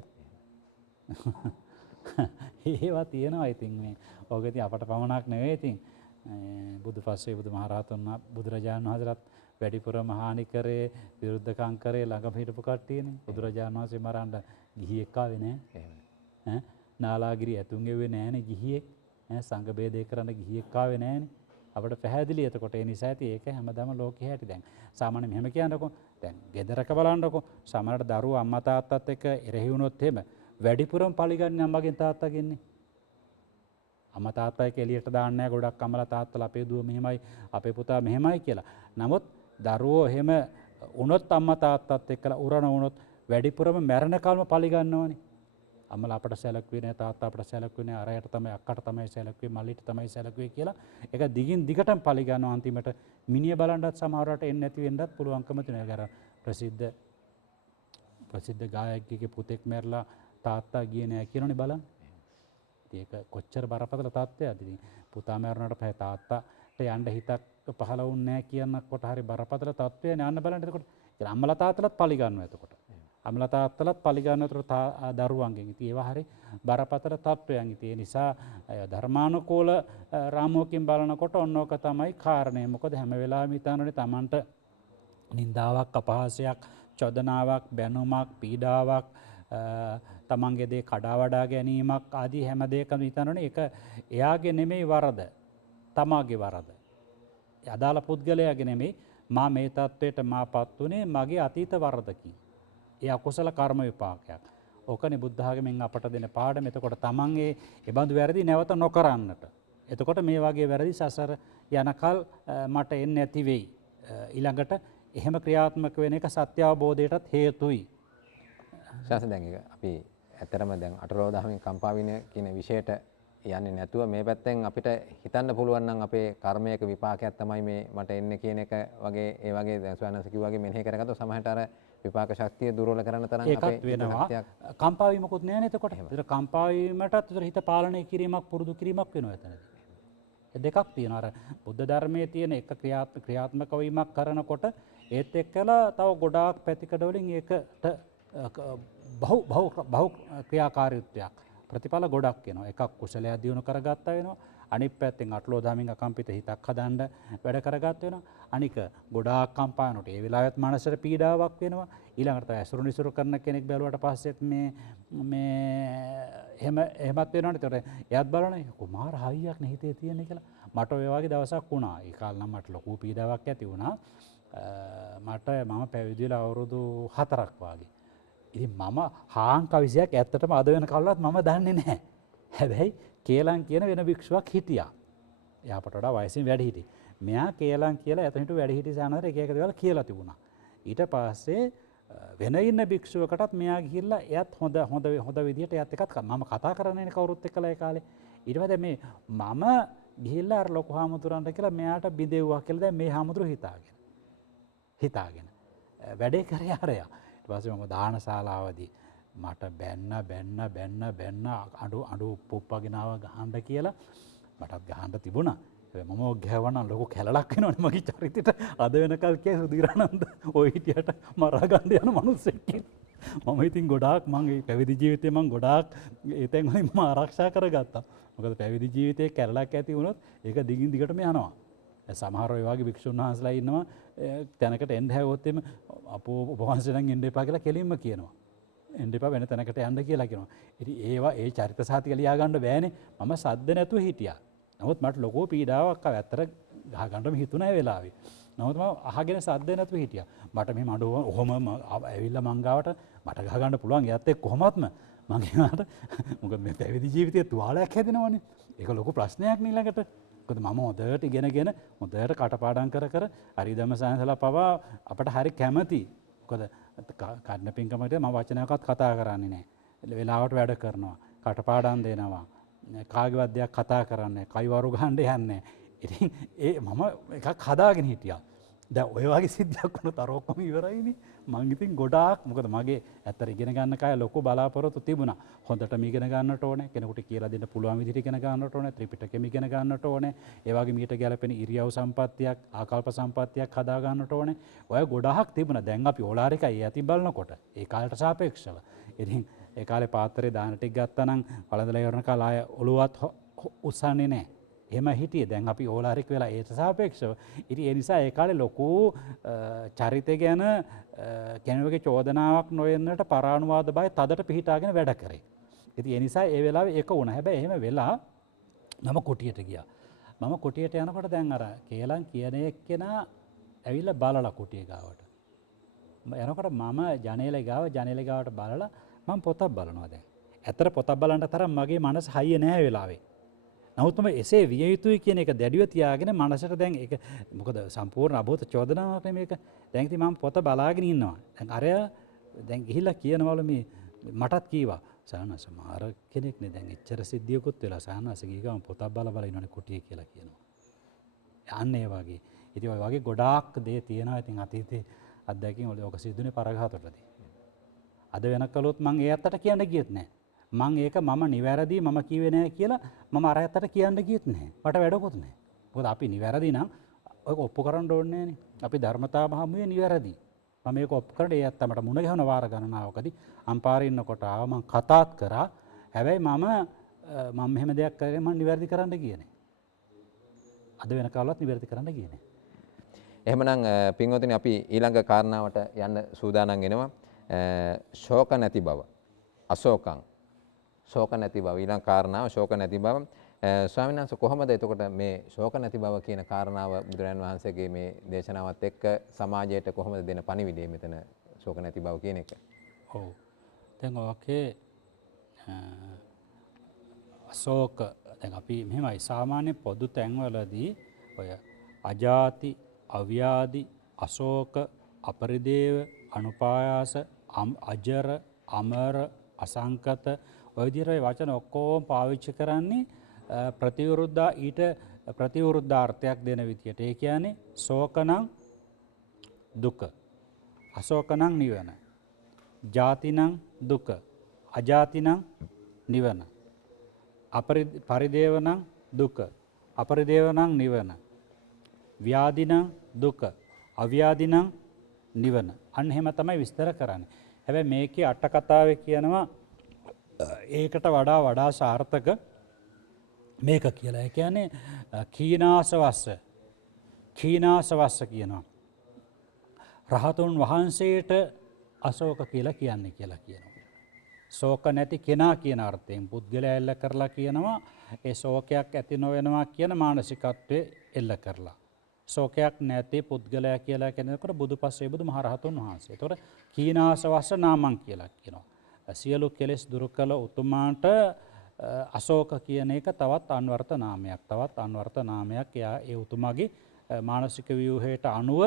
ඒවා තියෙනවා ඉතින් මේ. ඕක ඉතින් අපට පමණක් නෙවෙයි ඉතින් බුදු පස්සේ බුදුමහරහතුන් බුදුරජාණන් වහන්සේලාත් වැඩිපුරම හානි කරේ විරුද්ධකම් කරේ ළඟම හිටපු කට්ටියනේ. බුදුරජාණන් වහන්සේ මරන්න ගිහියෙක් ආවේ නැහැ. නාලාගිරි ඇතුන් ගෙව්වේ නැහනේ ගිහියෙක්. සංඝ බේදේ කරන්න ගිහියෙක් ආවේ නැහනේ. අපිට පැහැදිලි එතකොට ඒ නිසා ඇති ඒක හැමදාම ලෝකෙ හැටි දැන් සාමාන්‍ය මෙහෙම කියන්නකො දැන් ගෙදරක බලන්නකො සමහරට දරුවෝ අම්මා තාත්තත් එක්ක එරෙහි වුණොත් එහෙම වැඩිපුරම පරිගන්නේ අම්මගෙන් තාත්තගෙන්නේ අම්මා තාත්තා එක්ක එළියට දාන්නේ නැහැ ගොඩක් අම්මලා තාත්තලා අපේ දුව මෙහෙමයි අපේ පුතා මෙහෙමයි කියලා. නමුත් දරුවෝ එහෙම වුණොත් අම්මා තාත්තත් එක්කලා උරණ වුණොත් වැඩිපුරම මැරෙන කල්ම පරිගන්නවනේ. අම්මලා අපට සැලකුවේ නැහැ තාත්තා අපට සැලකුවේ නැහැ අරයට තමයි අක්කට තමයි සැලකුවේ මල්ලිට තමයි සැලකුවේ කියලා ඒක දිගින් දිගටම පලි ගන්නවා අන්තිමට මිනිය බලන්නත් සමහරවට එන්නේ නැති වෙන්නත් පුළුවන්කම තියෙනවා. ප්‍රසිද්ධ ගායකයෙකුගේ පුතෙක් මැරලා තාත්තා ගියේ නැහැ කියනෝනේ බලන්න. ඉතින් ඒක කොච්චර බරපතල තත්ත්වයක්ද. ඉතින් පුතා මැරුණාට පස්සේ තාත්තාට යන්න හිතක් පහළ වුන්නේ නැහැ කියනකොට හරි බරපතල තත්ත්වයනේ අන්න බලන්න. එතකොට අම්මලා තාත්තලාත් පලි ගන්නවා එතකොට. අම්මලා තාත්තලාත් පරිගන්නතර දරුවන්ගෙන්. ඉතින් ඒවා හරි බරපතල තත්වයන්. ඉතින් ඒ නිසා ධර්මානුකූල රාමුවකින් බලනකොට ඔන්නෝක තමයි කාරණේ. මොකද හැම වෙලාවෙම හිතනනේ Tamanට නින්දාවක් අපහාසයක් චෝදනාවක් බැනුමක් පීඩාවක් තමන්ගේ දේ කඩා වඩා ගැනීමක් ආදී හැම දෙයකම හිතනනේ ඒක එයාගේ නෙමෙයි වරද. තමාගේ වරද. අදාළ පුද්ගලයාගේ නෙමෙයි මා මේ තත්වයට මාපත් උනේ මගේ අතීත වරදකින්. ඒ අකුසල කර්ම විපාකයක්. ඕකනේ බුද්ධ ආගමෙන් අපට දෙන පාඩම. එතකොට තමන්ගේ ඒ බඳු වැරදි නැවත නොකරන්නට. එතකොට මේ වගේ වැරදි සසර යනකල් මට එන්නේ නැති වෙයි. ඊළඟට එහෙම ක්‍රියාත්මක වෙන එක සත්‍ය අවබෝධයටත් හේතුයි. ශාසන දැන් ඒක අපි ඇත්තරම දැන් අටලෝ දහමින් කම්පා වින කියන විෂයට යන්නේ නැතුව මේ පැත්තෙන් අපිට හිතන්න පුළුවන් නම් අපේ කර්මයක විපාකයක් තමයි මේ මට එන්නේ කියන එක වගේ ඒ වගේ දැන් සවනස කිව්වාගේ මෙනෙහි කරගත්තොත් සමහරට අර විපාක ශක්තිය දුර්වල කරන තරම් අපේ ඒකත් වෙනවා. කම්පා වීමකුත් නැහැ නේද එතකොට. ඒතර කම්පා වීමටත් ඒතර හිත පාලනය කිරීමක් පුරුදු කිරීමක් වෙනවා එතනදී. ඒ දෙකක් තියෙනවා. අර බුද්ධ ධර්මයේ තියෙන එක ක්‍රියාත්මක වීමක් කරනකොට ඒත් එක්කලා තව ගොඩාක් පැතිකඩ වලින් ඒකට බහු ක්‍රියාකාරීත්වයක් ප්‍රතිඵල ගොඩක් එනවා. එකක් කුසලයක් දියුණු කරගත්තා වෙනවා. අනිත් පැත්තෙන් අටලෝ දහමින් අකම්පිත හිතක් හදන්න වැඩ කරගත්ත වෙනවා. අනික ගොඩාක් කම්පා වෙනකොට ඒ වෙලාවෙත් මනසට පීඩාවක් වෙනවා. ඊළඟට ඇසුරු නිසුරු කරන කෙනෙක් බැලුවට පස්සෙත් මේ එහෙමත් වෙනවනේ. ඒතකොට එයාත් බලන්නේ කුමාර හයියක් නේ හිතේ තියෙන්නේ කියලා. මට ඔය වගේ දවසක් වුණා. ඒ කාලේ නම් මට ලොකු පීඩාවක් ඇති වුණා. මම පැවිදි වෙලා අවුරුදු 4ක් වගේ. ඉතින් මම හාන් කවිසයක් ඇත්තටම අද වෙන කල්ලත් මම දන්නේ නැහැ. හැබැයි කේලම් කියන වෙන භික්ෂුවක් හිටියා. එයාට වඩා වයසින් වැඩි හිටි. මෙයා කේලම් කියලා එතනට වැඩි හිටි සානතර එක එක දේවල් කියලා තිබුණා. ඊට පස්සේ වෙන ඉන්න භික්ෂුවකටත් මෙයා ගිහිල්ලා එයත් හොඳ විදියට එයත් එකත් මම කතා කරන්නේ නේ කවුරුත් එක්කලා ඒ කාලේ. ඊට පස්සේ මේ මම ගිහිල්ලා අර ලොකු හාමුදුරන්ට කියලා මෙයාට බිඳෙව්වා කියලා දැන් මේ හාමුදුරු හිතාගෙන වැඩේ කරේ අරයා. ඊට පස්සේ මම දානශාලාවදී මට බැන්න අඬු උප්පගෙන ආව ගහන්න කියලා මටත් ගහන්න තිබුණා. මම ගැවන ලොකු කැලලක් වෙනවනේ මගේ චරිතෙට. අද වෙනකල් කිය සුධීරානන්ද ඔය හිටියට මරා ගන්න යන මිනිස්සෙක් කියලා. මම ඉතින් ගොඩාක් මම පැවිදි ජීවිතේ මම ගොඩාක් ඒ තැන් වලින් මම ආරක්ෂා කරගත්තා. මොකද පැවිදි ජීවිතේ කැලලක් ඇති වුණොත් ඒක දිගින් දිගටම යනවා. සමහර ඔය වගේ භික්ෂුන් වහන්සේලා ඉන්නවා තැනකට එන්න හැවොත් එimhe අපෝ ඔබ වහන්සේ නම් එන්න එපා කියලා කෙලින්ම කියනවා. එන්න එපා වෙන තැනකට යන්න කියලා කියනවා. ඉතින් ඒවා ඒ චරිත සාතික ලියා ගන්න බෑනේ. මම සද්ද නැතුව හිටියා. නමුත් මට ලොකෝ පීඩාවක් ආව. ඇත්තට ගහ ගන්නම හිතුණා ඒ වෙලාවේ. නමුත් මම අහගෙන සද්ද නැතුව හිටියා. මට මේ මඩ ඔහොම ඇවිල්ලා මං ගාවට මට ගහ ගන්න පුළුවන්. එයත් එක්ක කොහොමත්ම මං එයාට මොකද මේ පැවිදි ජීවිතයේ තුවාලයක් හැදෙනවනේ. ඒක ලොකු ප්‍රශ්නයක් ඊළඟට. මොකද මම හොඳට ඉගෙනගෙන හොඳට කටපාඩම් කර හරිදම සයන්සලා පවා අපට හරි කැමති. මොකද කන්න පින්කමට මම වචනයක්වත් කතා කරන්නේ නැහැ. වෙලාවට වැඩ කරනවා. කටපාඩම් දෙනවා. කාගේවත් දෙයක් කතා කරන්නේ නැහැ. කයිවරු ගහන්න යන්නේ නැහැ. ඉතින් මම එකක් හදාගෙන හිටියා. දැන් ඔය වගේ සිද්ධියක් වුණොත් අර ඔක්කොම ඉවරයිනේ. මං ඉතින් ගොඩාක් මොකද මගේ ඇත්තට ඉගෙන ගන්න කය ලොකු බලාපොරොත්තු තිබුණා. හොඳටම ඉගෙන ගන්නට ඕනේ. කෙනෙකුට කියලා දෙන්න පුළුවන් විදිහට ඉගෙන ගන්නට ඕනේ. ත්‍රිපිටකෙම ඉගෙන ගන්නට ඕනේ. ඒ වගේ මීට ගැලපෙන ඉරියව් සම්පත්තියක්, ආකල්ප සම්පත්තියක් හදා ගන්නට ඕනේ. ඔය ගොඩාක් තිබුණා. දැන් අපි ඕලාරිකයි යති බලනකොට ඒ කාලයට සාපේක්ෂව. ඉතින් ඒ කාලේ පාත්‍රේ දාන ටික ගත්තා නම් වළඳලා ඉවරන කාලය ආය ඔලුවත් උස්සන්නේ නැහැ. එහෙම හිටියේ. දැන් අපි ඕලාරික වෙලා ඒට සාපේක්ෂව. ඉතින් ඒ නිසා ඒ කාලේ ලොකු චරිතය ගැන කෙනෙකුගේ චෝදනාවක් නොවෙන්නට පරානුවාද බය තදට පිහිටාගෙන වැඩ කරේ. ඉතින් ඒ නිසා ඒ වෙලාවේ ඒක වුණා. හැබැයි එහෙම වෙලා මම කුටියට ගියා. මම කුටියට යනකොට දැන් අර කේලම් කියන එක්කෙනා ඇවිල්ලා බලලා කුටිය ගාවට. යනකොට මම ජනේලේ ගාවට බලලා මම පොතක් බලනවා දැන්. ඇත්තට පොතක් බලන්න තරම් මගේ මනස හයිය නැහැ වෙලාවේ. නමුත් මම එසේ විය යුතුයි කියන එක දැඩිව තියාගෙන මනසට දැන් ඒක මොකද සම්පූර්ණ අභූත චෝදනාවක් නේ මේක. දැන් ඉතින් මම පොත බලාගෙන ඉන්නවා. දැන් අරයා දැන් ගිහිල්ලා කියනවලු මේ මටත් කීවා සානස මාර කෙනෙක් නේ දැන් එච්චර සිද්ධියකුත් වෙලා සානස ගිහම පොතක් බල ඉන්නවනේ කුටියේ කියලා කියනවා. අන්න ඒ වගේ. ඉතින් ඔය වගේ ගොඩාක් දේ තියෙනවා. ඉතින් අතීතේ අත්දැකීම් වල ඔක සිදුනේ පරඝාතවලදී. අද වෙනකලොත් මම ඒ අතට කියන්න ගියෙත් නැහැ. මං ඒක මම නිවැරදි මම කිව්වේ නැහැ කියලා මම අර ඇත්තට කියන්න ගියෙත් නැහැ. මට වැඩකුත් නැහැ. මොකද අපි නිවැරදි නම් ඔයක ඔප්පු කරන්න ඕනේ නැහනේ. අපි ධර්මතාව හමුවේ නිවැරදි. මම මේක ඔප්පු කරලා ඒ ඇත්ත මට මුණ ගැහුණ වාර ගණනාවකදී අම්පාරේ ඉන්නකොට ආව මං කතාත් කරා. හැබැයි මම මෙහෙම දෙයක් කරගෙන මම නිවැරදි කරන්න ගියේ නැහැ. අද වෙනකල්වත් නිවැරදි කරන්න ගියේ නැහැ. එහෙමනම් පින්වතුනි අපි ඊළඟ කාරණාවට යන්න සූදානම් වෙනවා. ශෝක නැති බව. අශෝකං ශෝක නැති බව ඊළඟ කාරණාව ශෝක නැති බව. ස්වාමීන් වහන්සේ කොහොමද එතකොට මේ ශෝක නැති බව කියන කාරණාව බුදුරජාණන් වහන්සේගේ මේ දේශනාවත් එක්ක සමාජයට කොහොමද දෙන පණිවිඩය මෙතන ශෝක නැති බව කියන එක? ඔව්. දැන් ඔකේ අශෝක දැන් අපි මෙහෙමයි සාමාන්‍ය පොදු තැන්වලදී ඔය අජාති, අව්‍යාදි, අශෝක, අපරිදේව, අනුපායාස, අජර, අමර, අසංකත ඔය විදිහට වචන ඔක්කොම පාවිච්චි කරන්නේ ප්‍රතිවිරුද්ධ ඊට ප්‍රතිවිරුද්ධාර්ථයක් දෙන විදියට. ඒ කියන්නේ ශෝකනම් දුක, අශෝකනම් නිවන, ජාතිනම් දුක, අජාතිනම් නිවන, පරිදේවනම් දුක, අපරිදේවනම් නිවන, ව්‍යාධිනම් දුක, අව්‍යාධිනම් නිවන. අන්න එහෙම තමයි විස්තර කරන්නේ. හැබැයි මේකේ අට කතාවේ කියනවා ඒකට වඩා සාර්ථක මේක කියලා. ඒ කියන්නේ කීනාසවස්ස කියනවා. රහතුන් වහන්සේට අශෝක කියලා කියන්නේ කියනවා. ශෝක නැති කෙනා කියන අර්ථයෙන් පුද්ගලයා එල්ල කරලා කියනවා ඒ ශෝකයක් ඇති නොවෙනවා කියන මානසිකත්වයේ එල්ල කරලා. ශෝකයක් නැති පුද්ගලයා කියලා කෙනෙකුට බුදු පසේ බුදු මහරහතුන් වහන්සේ. ඒතකොට කීනාසවස්ස නාමං කියලා කියනවා. සියලු කෙලෙස් දුරු කළ උතුමාට අශෝක කියන එක තවත් අන්වර්ථ නාමයක්. තවත් අන්වර්ථ නාමයක් ඒ උතුමාගේ මානසික ව්‍යුහයට අනුව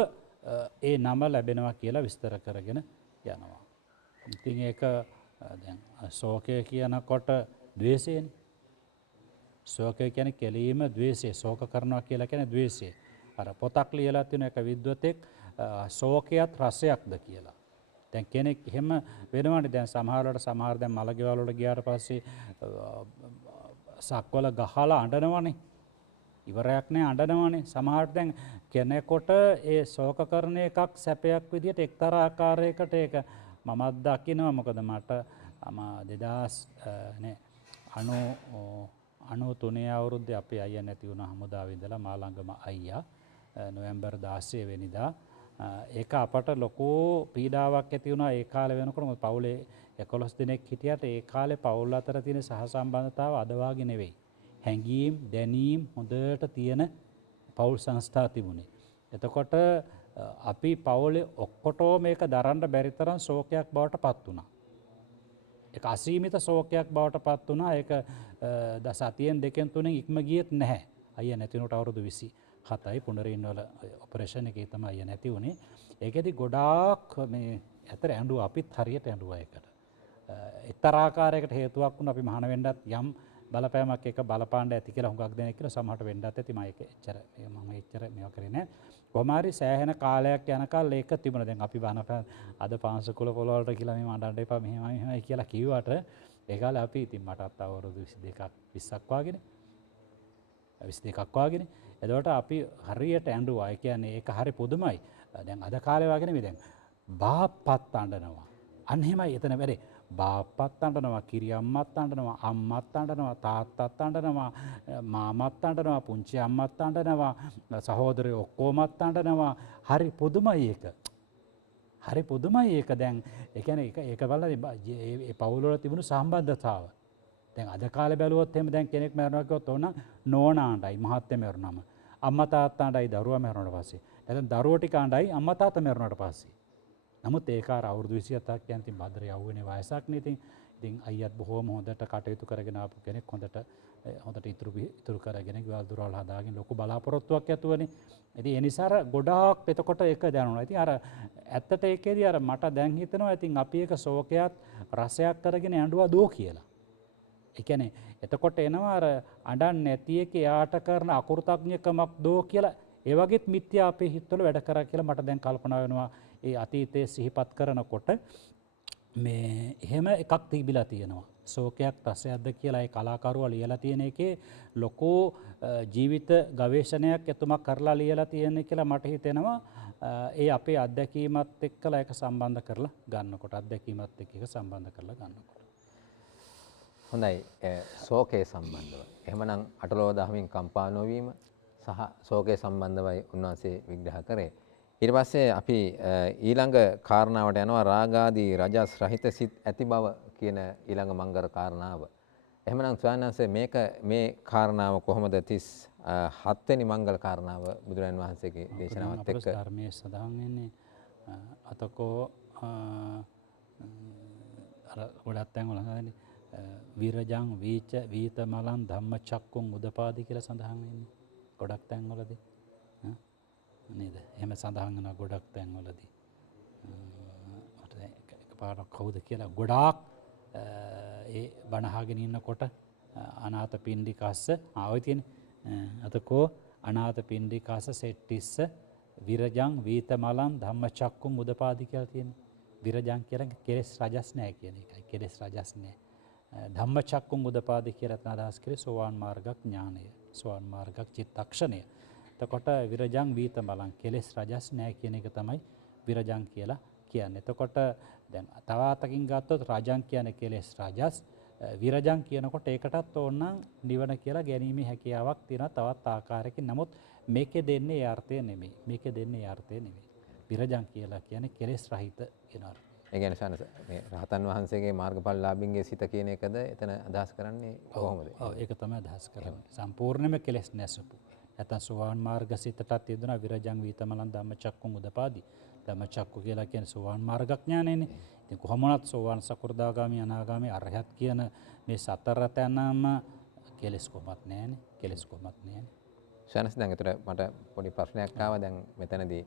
ඒ නම ලැබෙනවා කියලා විස්තර කරගෙන යනවා. ඉතින් ඒක දැන් ශෝකය කියනකොට ද්වේෂයනේ. ශෝකය කියන්නේ කෙලීම ද්වේෂය. ශෝක කරනවා කියලා කියන්නේ ද්වේෂය. අර පොතක් ලියලා තියෙන එක විද්වතෙක් ශෝකයත් රසයක්ද කියලා. දැන් කෙනෙක් එහෙම වෙනවනේ. දැන් සමහර දැන් මලගෙවල් වල ගියාට පස්සේ සක්වල ගහලා අඬනවනේ. ඉවරයක් නෑ අඬනවනේ. සමහරට දැන් කෙනෙකුට ඒ ශෝක කරන එකක් සැපයක් විදියට එක්තරා ආකාරයකට ඒක මමත් දකිනවා. මොකද මට 93 අවුරුද්දේ අපේ අයියා නැති වුණා හමුදාවේ ඉඳලා මාළංගම අයියා නොවැම්බර් 16 වෙනිදා. ඒක අපට ලොකු පීඩාවක් ඇති වුණා ඒ කාලේ වෙනකොට. මොකද පවුලේ 11 දෙනෙක් හිටියට ඒ කාලේ පවුල් අතර තියෙන සහසම්බන්ධතාව අද වාගේ නෙවෙයි. හැඟීම් දැනීම් හොඳට තියෙන පවුල් සංස්ථා තිබුණේ. එතකොට අපි පවුලේ ඔක්කොටම මේක දරන්න බැරි තරම් ශෝකයක් බවට පත් වුණා. ඒක අසීමිත ශෝකයක් බවට පත් වුණා. ඒක සතියෙන් දෙකෙන් තුනෙන් ඉක්ම ගියෙත් නැහැ. අයියා නැති වුණට අවුරුදු 27යි පුනරින් වල ඔපරේෂන් එකේ තමයි අයියා නැති වුණේ. ඒකෙදි ගොඩාක් මේ ඇතර ඇඬුවා. අපිත් හරියට ඇඬුවා ඒකට. එක්තරා ආකාරයකට හේතුවක් වුණා අපි මහාන වෙන්නත් යම් බලපෑමක් එක බලපාන්න ඇති කියලා හුඟක් දෙනෙක් කියලා සමහරට වෙන්නත් ඇති. මම ඒක එච්චර මේවා කරේ නැහැ. කොහොම හරි සෑහෙන කාලයක් යනකල් ඒක තිබුණා. දැන් අපි අද පාංශකුල පොළවලට කියලා මේ අඬන්න එපා මෙහෙමයි කියලා කිව්වට ඒ කාලේ අපි ඉතින් මටත් අවුරුදු 22ක් 20ක් වගේනේ. 22ක් වගේනේ. එතකොට අපි හරියට ඇඬුවා. ඒ කියන්නේ ඒක හරි පුදුමයි. දැන් අද කාලේ වගේ නෙමෙයි දැන් බාප්පත් අඬනවා. අන්න එහෙමයි එතන වැඩේ. බාප්පත් අඬනවා, කිරියම්මත් අඬනවා, අම්මත් අඬනවා, තාත්තත් අඬනවා, මාමත් අඬනවා, පුංචි අම්මත් අඬනවා, සහෝදරයෝ ඔක්කොමත් අඬනවා. හරි පුදුමයි ඒක. හරි පුදුමයි ඒක. දැන් ඒ කියන්නේ ඒක බලලා ඒ පවුල් වල තිබුණු සම්බන්ධතාව. දැන් අද කාලේ බැලුවොත් එහෙම දැන් කෙනෙක් මැරෙනවා කිව්වොත් ඕන නෝනා අඬයි මහත්තයා මැරුණාම. අම්මා තාත්තා අඬයි දරුවා මැරුණාට පස්සේ. දැන් දරුවෝ ටික අඬයි අම්මා තාත්තා මැරුණාට පස්සේ. නමුත් ඒක අර අවුරුදු 27ක් කියන්නේ ඉතින් භද්‍ර යවුවනේ වයසක් නේ. ඉතින් අයියත් බොහොම හොඳට කටයුතු කරගෙන ආපු කෙනෙක්. හොඳට ඉතුරු කරගෙන ගෙවල් දොරවල් හදාගෙන ලොකු බලාපොරොත්තුවක් ඇතුවනේ. ඉතින් ඒ නිසා ගොඩාක් එතකොට ඒක දැනුණා. ඉතින් අර ඇත්තට ඒකේදී අර මට දැන් හිතෙනවා ඉතින් අපි ඒක ශෝකයක් රසයක් කරගෙන ඇඬුවා දෝ කියලා. ඒ කියන්නේ එතකොට එනවා අර අඬන්නේ නැති එක යාට කරන අකෘතඥකමක් දෝ කියලා. ඒ වගේත් මිත්‍යා අපේ හිතවල වැඩ කරා කියලා මට දැන් කල්පනා වෙනවා. ඒ අතීතයේ සිහිපත් කරනකොට මේ එහෙම එකක් තිබිලා තියෙනවා. ශෝකයක් රසයක්ද කියලා ඒ කලාකරුවා ලියලා තියෙන එකේ ලොකු ජීවිත ගවේෂණයක් එතුමා කරලා ලියලා තියෙන කියලා මට හිතෙනවා. ඒ අපේ අත්දැකීමත් එක්කලා ඒක සම්බන්ධ කරලා ගන්නකොට අත්දැකීමත් එක්ක ඒක සම්බන්ධ කරලා ගන්නකොට. හොඳයි. ශෝකයේ සම්බන්ධව. එහෙමනම් අටලෝ දහමින් කම්පා නොවීම සහ ශෝකයේ සම්බන්ධවයි උන්වහන්සේ විග්‍රහ කරේ. ඊට පස්සේ අපි ඊළඟ කාරණාවට යනවා රාගාදී රජස් රහිත සිත් ඇති බව කියන ඊළඟ මංගල කාරණාව. එහෙමනම් ස්වාමීන් මේ කාරණාව කොහොමද 37 වෙනි මංගල කාරණාව බුදුරජාණන් වහන්සේගේ දේශනාවත් එක්ක ධර්මයේ සඳහන් වෙන්නේ අතකෝ අර ගොඩක් තැන් වල හඳන්නේ විරජං වීච වීතමලං ධම්මචක්කුං උදපාදි කියලා සඳහන් වෙන්නේ. ගොඩක් තැන් වලදී නේද? එහෙම සඳහන් වෙනවා ගොඩක් තැන්වලදී. මට එකපාරක් කවුද කියලා ගොඩාක් ඒ බණ අහගෙන ඉන්නකොට අනාථ පිණ්ඩිකස්ස ආවයි තියෙන්නේ. අතකෝ අනාථ පිණ්ඩිකස්ස සෙට්ටිස්ස විරජං වීතමලං ධම්මචක්කුං උදපාදි කියලා තියෙන්නේ. විරජං කියලා කෙලෙස් රජස් නැහැ කියන එකයි. කෙලෙස් රජස් නැහැ. ධම්මචක්කුං උදපාදි කියලා තන අදහස් කරේ සෝවාන් මාර්ග ඥානය. සෝවාන් මාර්ග චිත්තක්ෂණය. එතකොට විරජං වීතමලං කෙලෙස් රජස් නැහැ කියන එක තමයි විරජං කියලා කියන්නේ. එතකොට දැන් තව අතකින් ගත්තොත් රජං කියන්නේ කෙලෙස් රජස්, විරජං කියනකොට ඒකටත් ඕනනම් නිවන කියලා ගැනීමේ හැකියාවක් තියෙනවා තවත් ආකාරයකින්. නමුත් මේකේ දෙන්නේ ඒ අර්ථය නෙමෙයි. මේකේ දෙන්නේ ඒ අර්ථය නෙමෙයි. විරජං කියලා කියන්නේ කෙලෙස් රහිත කියන අර්ථය. ඒ කියන්නේ මේ රහතන් වහන්සේගේ මාර්ගඵලලාභින්ගේ සිත කියන එකද එතන අදහස් කරන්නේ කොහොමද? ඔව් ඒක තමයි අදහස් කරන්නේ. සම්පූර්ණයෙන්ම කෙලෙස් නැසපු. නැත්නම් සෝවාන් මාර්ග සිතටත් යෙදුනා විරජං වීතමලං ධම්මචක්කුං උදපාදි. ධම්මචක්කු කියලා කියන්නේ සෝවාන් මාර්ගඥානෙනේ. ඉතින් කොහොම වුණත් සෝවාන් සකෘදාගාමි අනාගාමි අරහත් කියන මේ සතර තැනම කෙලස් කොහොමත් නැහැනේ. කෙලස් කොහොමත් නැහැනේ. ශානස් දැන් ඒතර මට පොඩි ප්‍රශ්නයක් ආවා දැන් මෙතනදී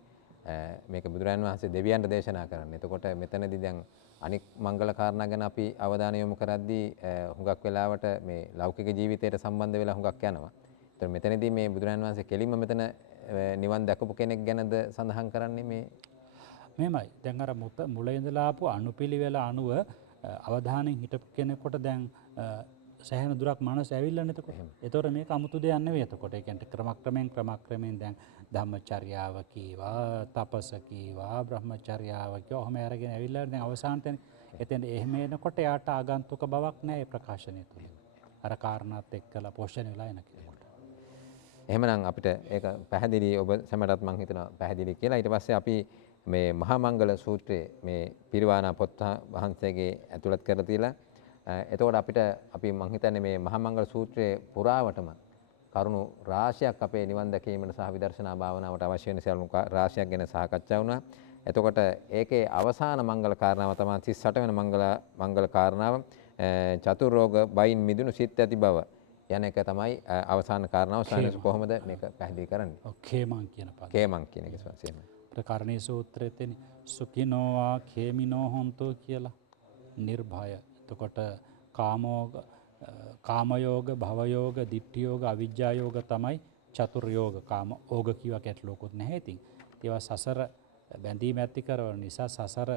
මේක බුදුරජාණන් වහන්සේ දෙවියන්ට දේශනා කරන්නේ. එතකොට මෙතනදී දැන් අනික් මංගල කාරණා ගැන අපි අවධානය යොමු කරද්දී හුඟක් වෙලාවට මේ ලෞකික ජීවිතයට සම්බන්ධ වෙලා හුඟක් යනවා. ඒතර මෙතනදී මේ බුදුරජාණන් වහන්සේ කෙලින්ම මෙතන නිවන් දැකපු කෙනෙක් ගැනද සඳහන් කරන්නේ මේ මෙහෙමයි. දැන් අර මුල ඉඳලා ආපු අනුපිළිවෙල අනුව අවධානයෙන් හිටපු කෙනෙකුට දැන් සෑහෙන දුරක් මනස ඇවිල්ලානේ එතකොට. ඒතකොට මේක 아무තු දෙයක් නෙවෙයි එතකොට. ඒ කියන්නේ ක්‍රමක්‍රමයෙන් දැන් ධම්මචර්යාව කීවා, තපස කීවා, බ්‍රහ්මචර්යාව කීවා. ඔහම අරගෙන ඇවිල්ලා දැන් අවසානටනේ. එතෙන් එහෙම එනකොට යාට ආගන්තුක බවක් නැහැ ඒ ප්‍රකාශනය තුළ. අර කාරණාත් එක්කලා පෝෂණය වෙලා එන කෙනෙකුට. එහෙමනම් අපිට ඒක පැහැදිලි ඔබ සැමටත් මම හිතනවා පැහැදිලි කියලා. ඊට පස්සේ අපි මේ මහා මංගල සූත්‍රයේ මේ පිරිවානා පොත් වහන්සේගේ ඇතුළත් කරලා තියලා එතකොට අපිට අපි මම හිතන්නේ මේ මහා මංගල සූත්‍රයේ පුරාවටම කරුණු රාශියක් අපේ නිවන් දැකීමට සහ විදර්ශනා භාවනාවට අවශ්‍ය වෙන සියලු රාශියක් ගැන සාකච්ඡා වුණා. එතකොට ඒකේ අවසාන මංගල කාරණාව තමයි 38 වෙනි මංගල කාරණාව චතුරෝග බයින් මිදුණු සිත් ඇති බව යන එක තමයි අවසාන කාරණාව. සානස කොහොමද මේක පැහැදිලි කරන්නේ? කේමං කියන පද. කේමං කියන එක ස්වාමීන් ප්‍රකරණී සූත්‍රයේ තියෙන සුඛිනෝවා khේමිනෝ හොන්තෝ කියලා නිර්භය. එතකොට කාමයෝග භවයෝග ditthiyෝග අවිජ්ජායෝග තමයි චතුර්යෝග. කාම ඕග කියවා කැටලෝකුත් නැහැ. ඉතින් ඒවා සසර බැඳීම ඇති කරවන නිසා සසර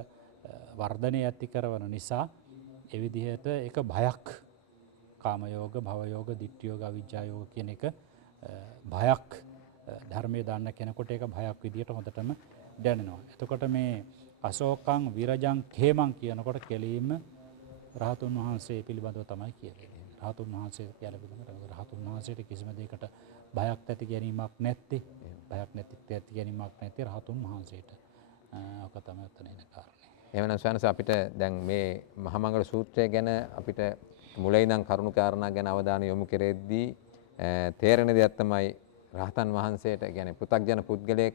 වර්ධනය ඇති කරවන නිසා ඒ විදිහට ඒක භයක්. කාමයෝග භවයෝග ditthiyෝග අවිජ්ජායෝග කියන එක භයක්. ධර්මයේ දාන්න කෙනෙකුට ඒක භයක් විදියට හොඳටම දැනෙනවා. එතකොට මේ අශෝකං විරජං khේමං කියනකොට කෙලීම රහතුන් වහන්සේ පිළිබඳව තමයි කියන්නේ. රහතුන් වහන්සේ කියලා පිළිබඳව රහතුන් වහන්සේට කිසිම දෙයකට බයක් ඇති ගැනීමක් නැත්තේ. බයක් ඇති ගැනීමක් නැත්තේ රහතුන් වහන්සේට. ඔක තමයි උතන එන කාරණේ. එහෙමනම් ස්වාමීන් අපිට දැන් මේ මහා මංගල සූත්‍රය ගැන අපිට මුලින් ඉඳන් කරුණු කාරණා ගැන අවධානය යොමු කෙරෙද්දී තේරෙන දෙයක් තමයි රහතන් වහන්සේට කියන්නේ පෘථග්ජන පුද්ගලයෙක්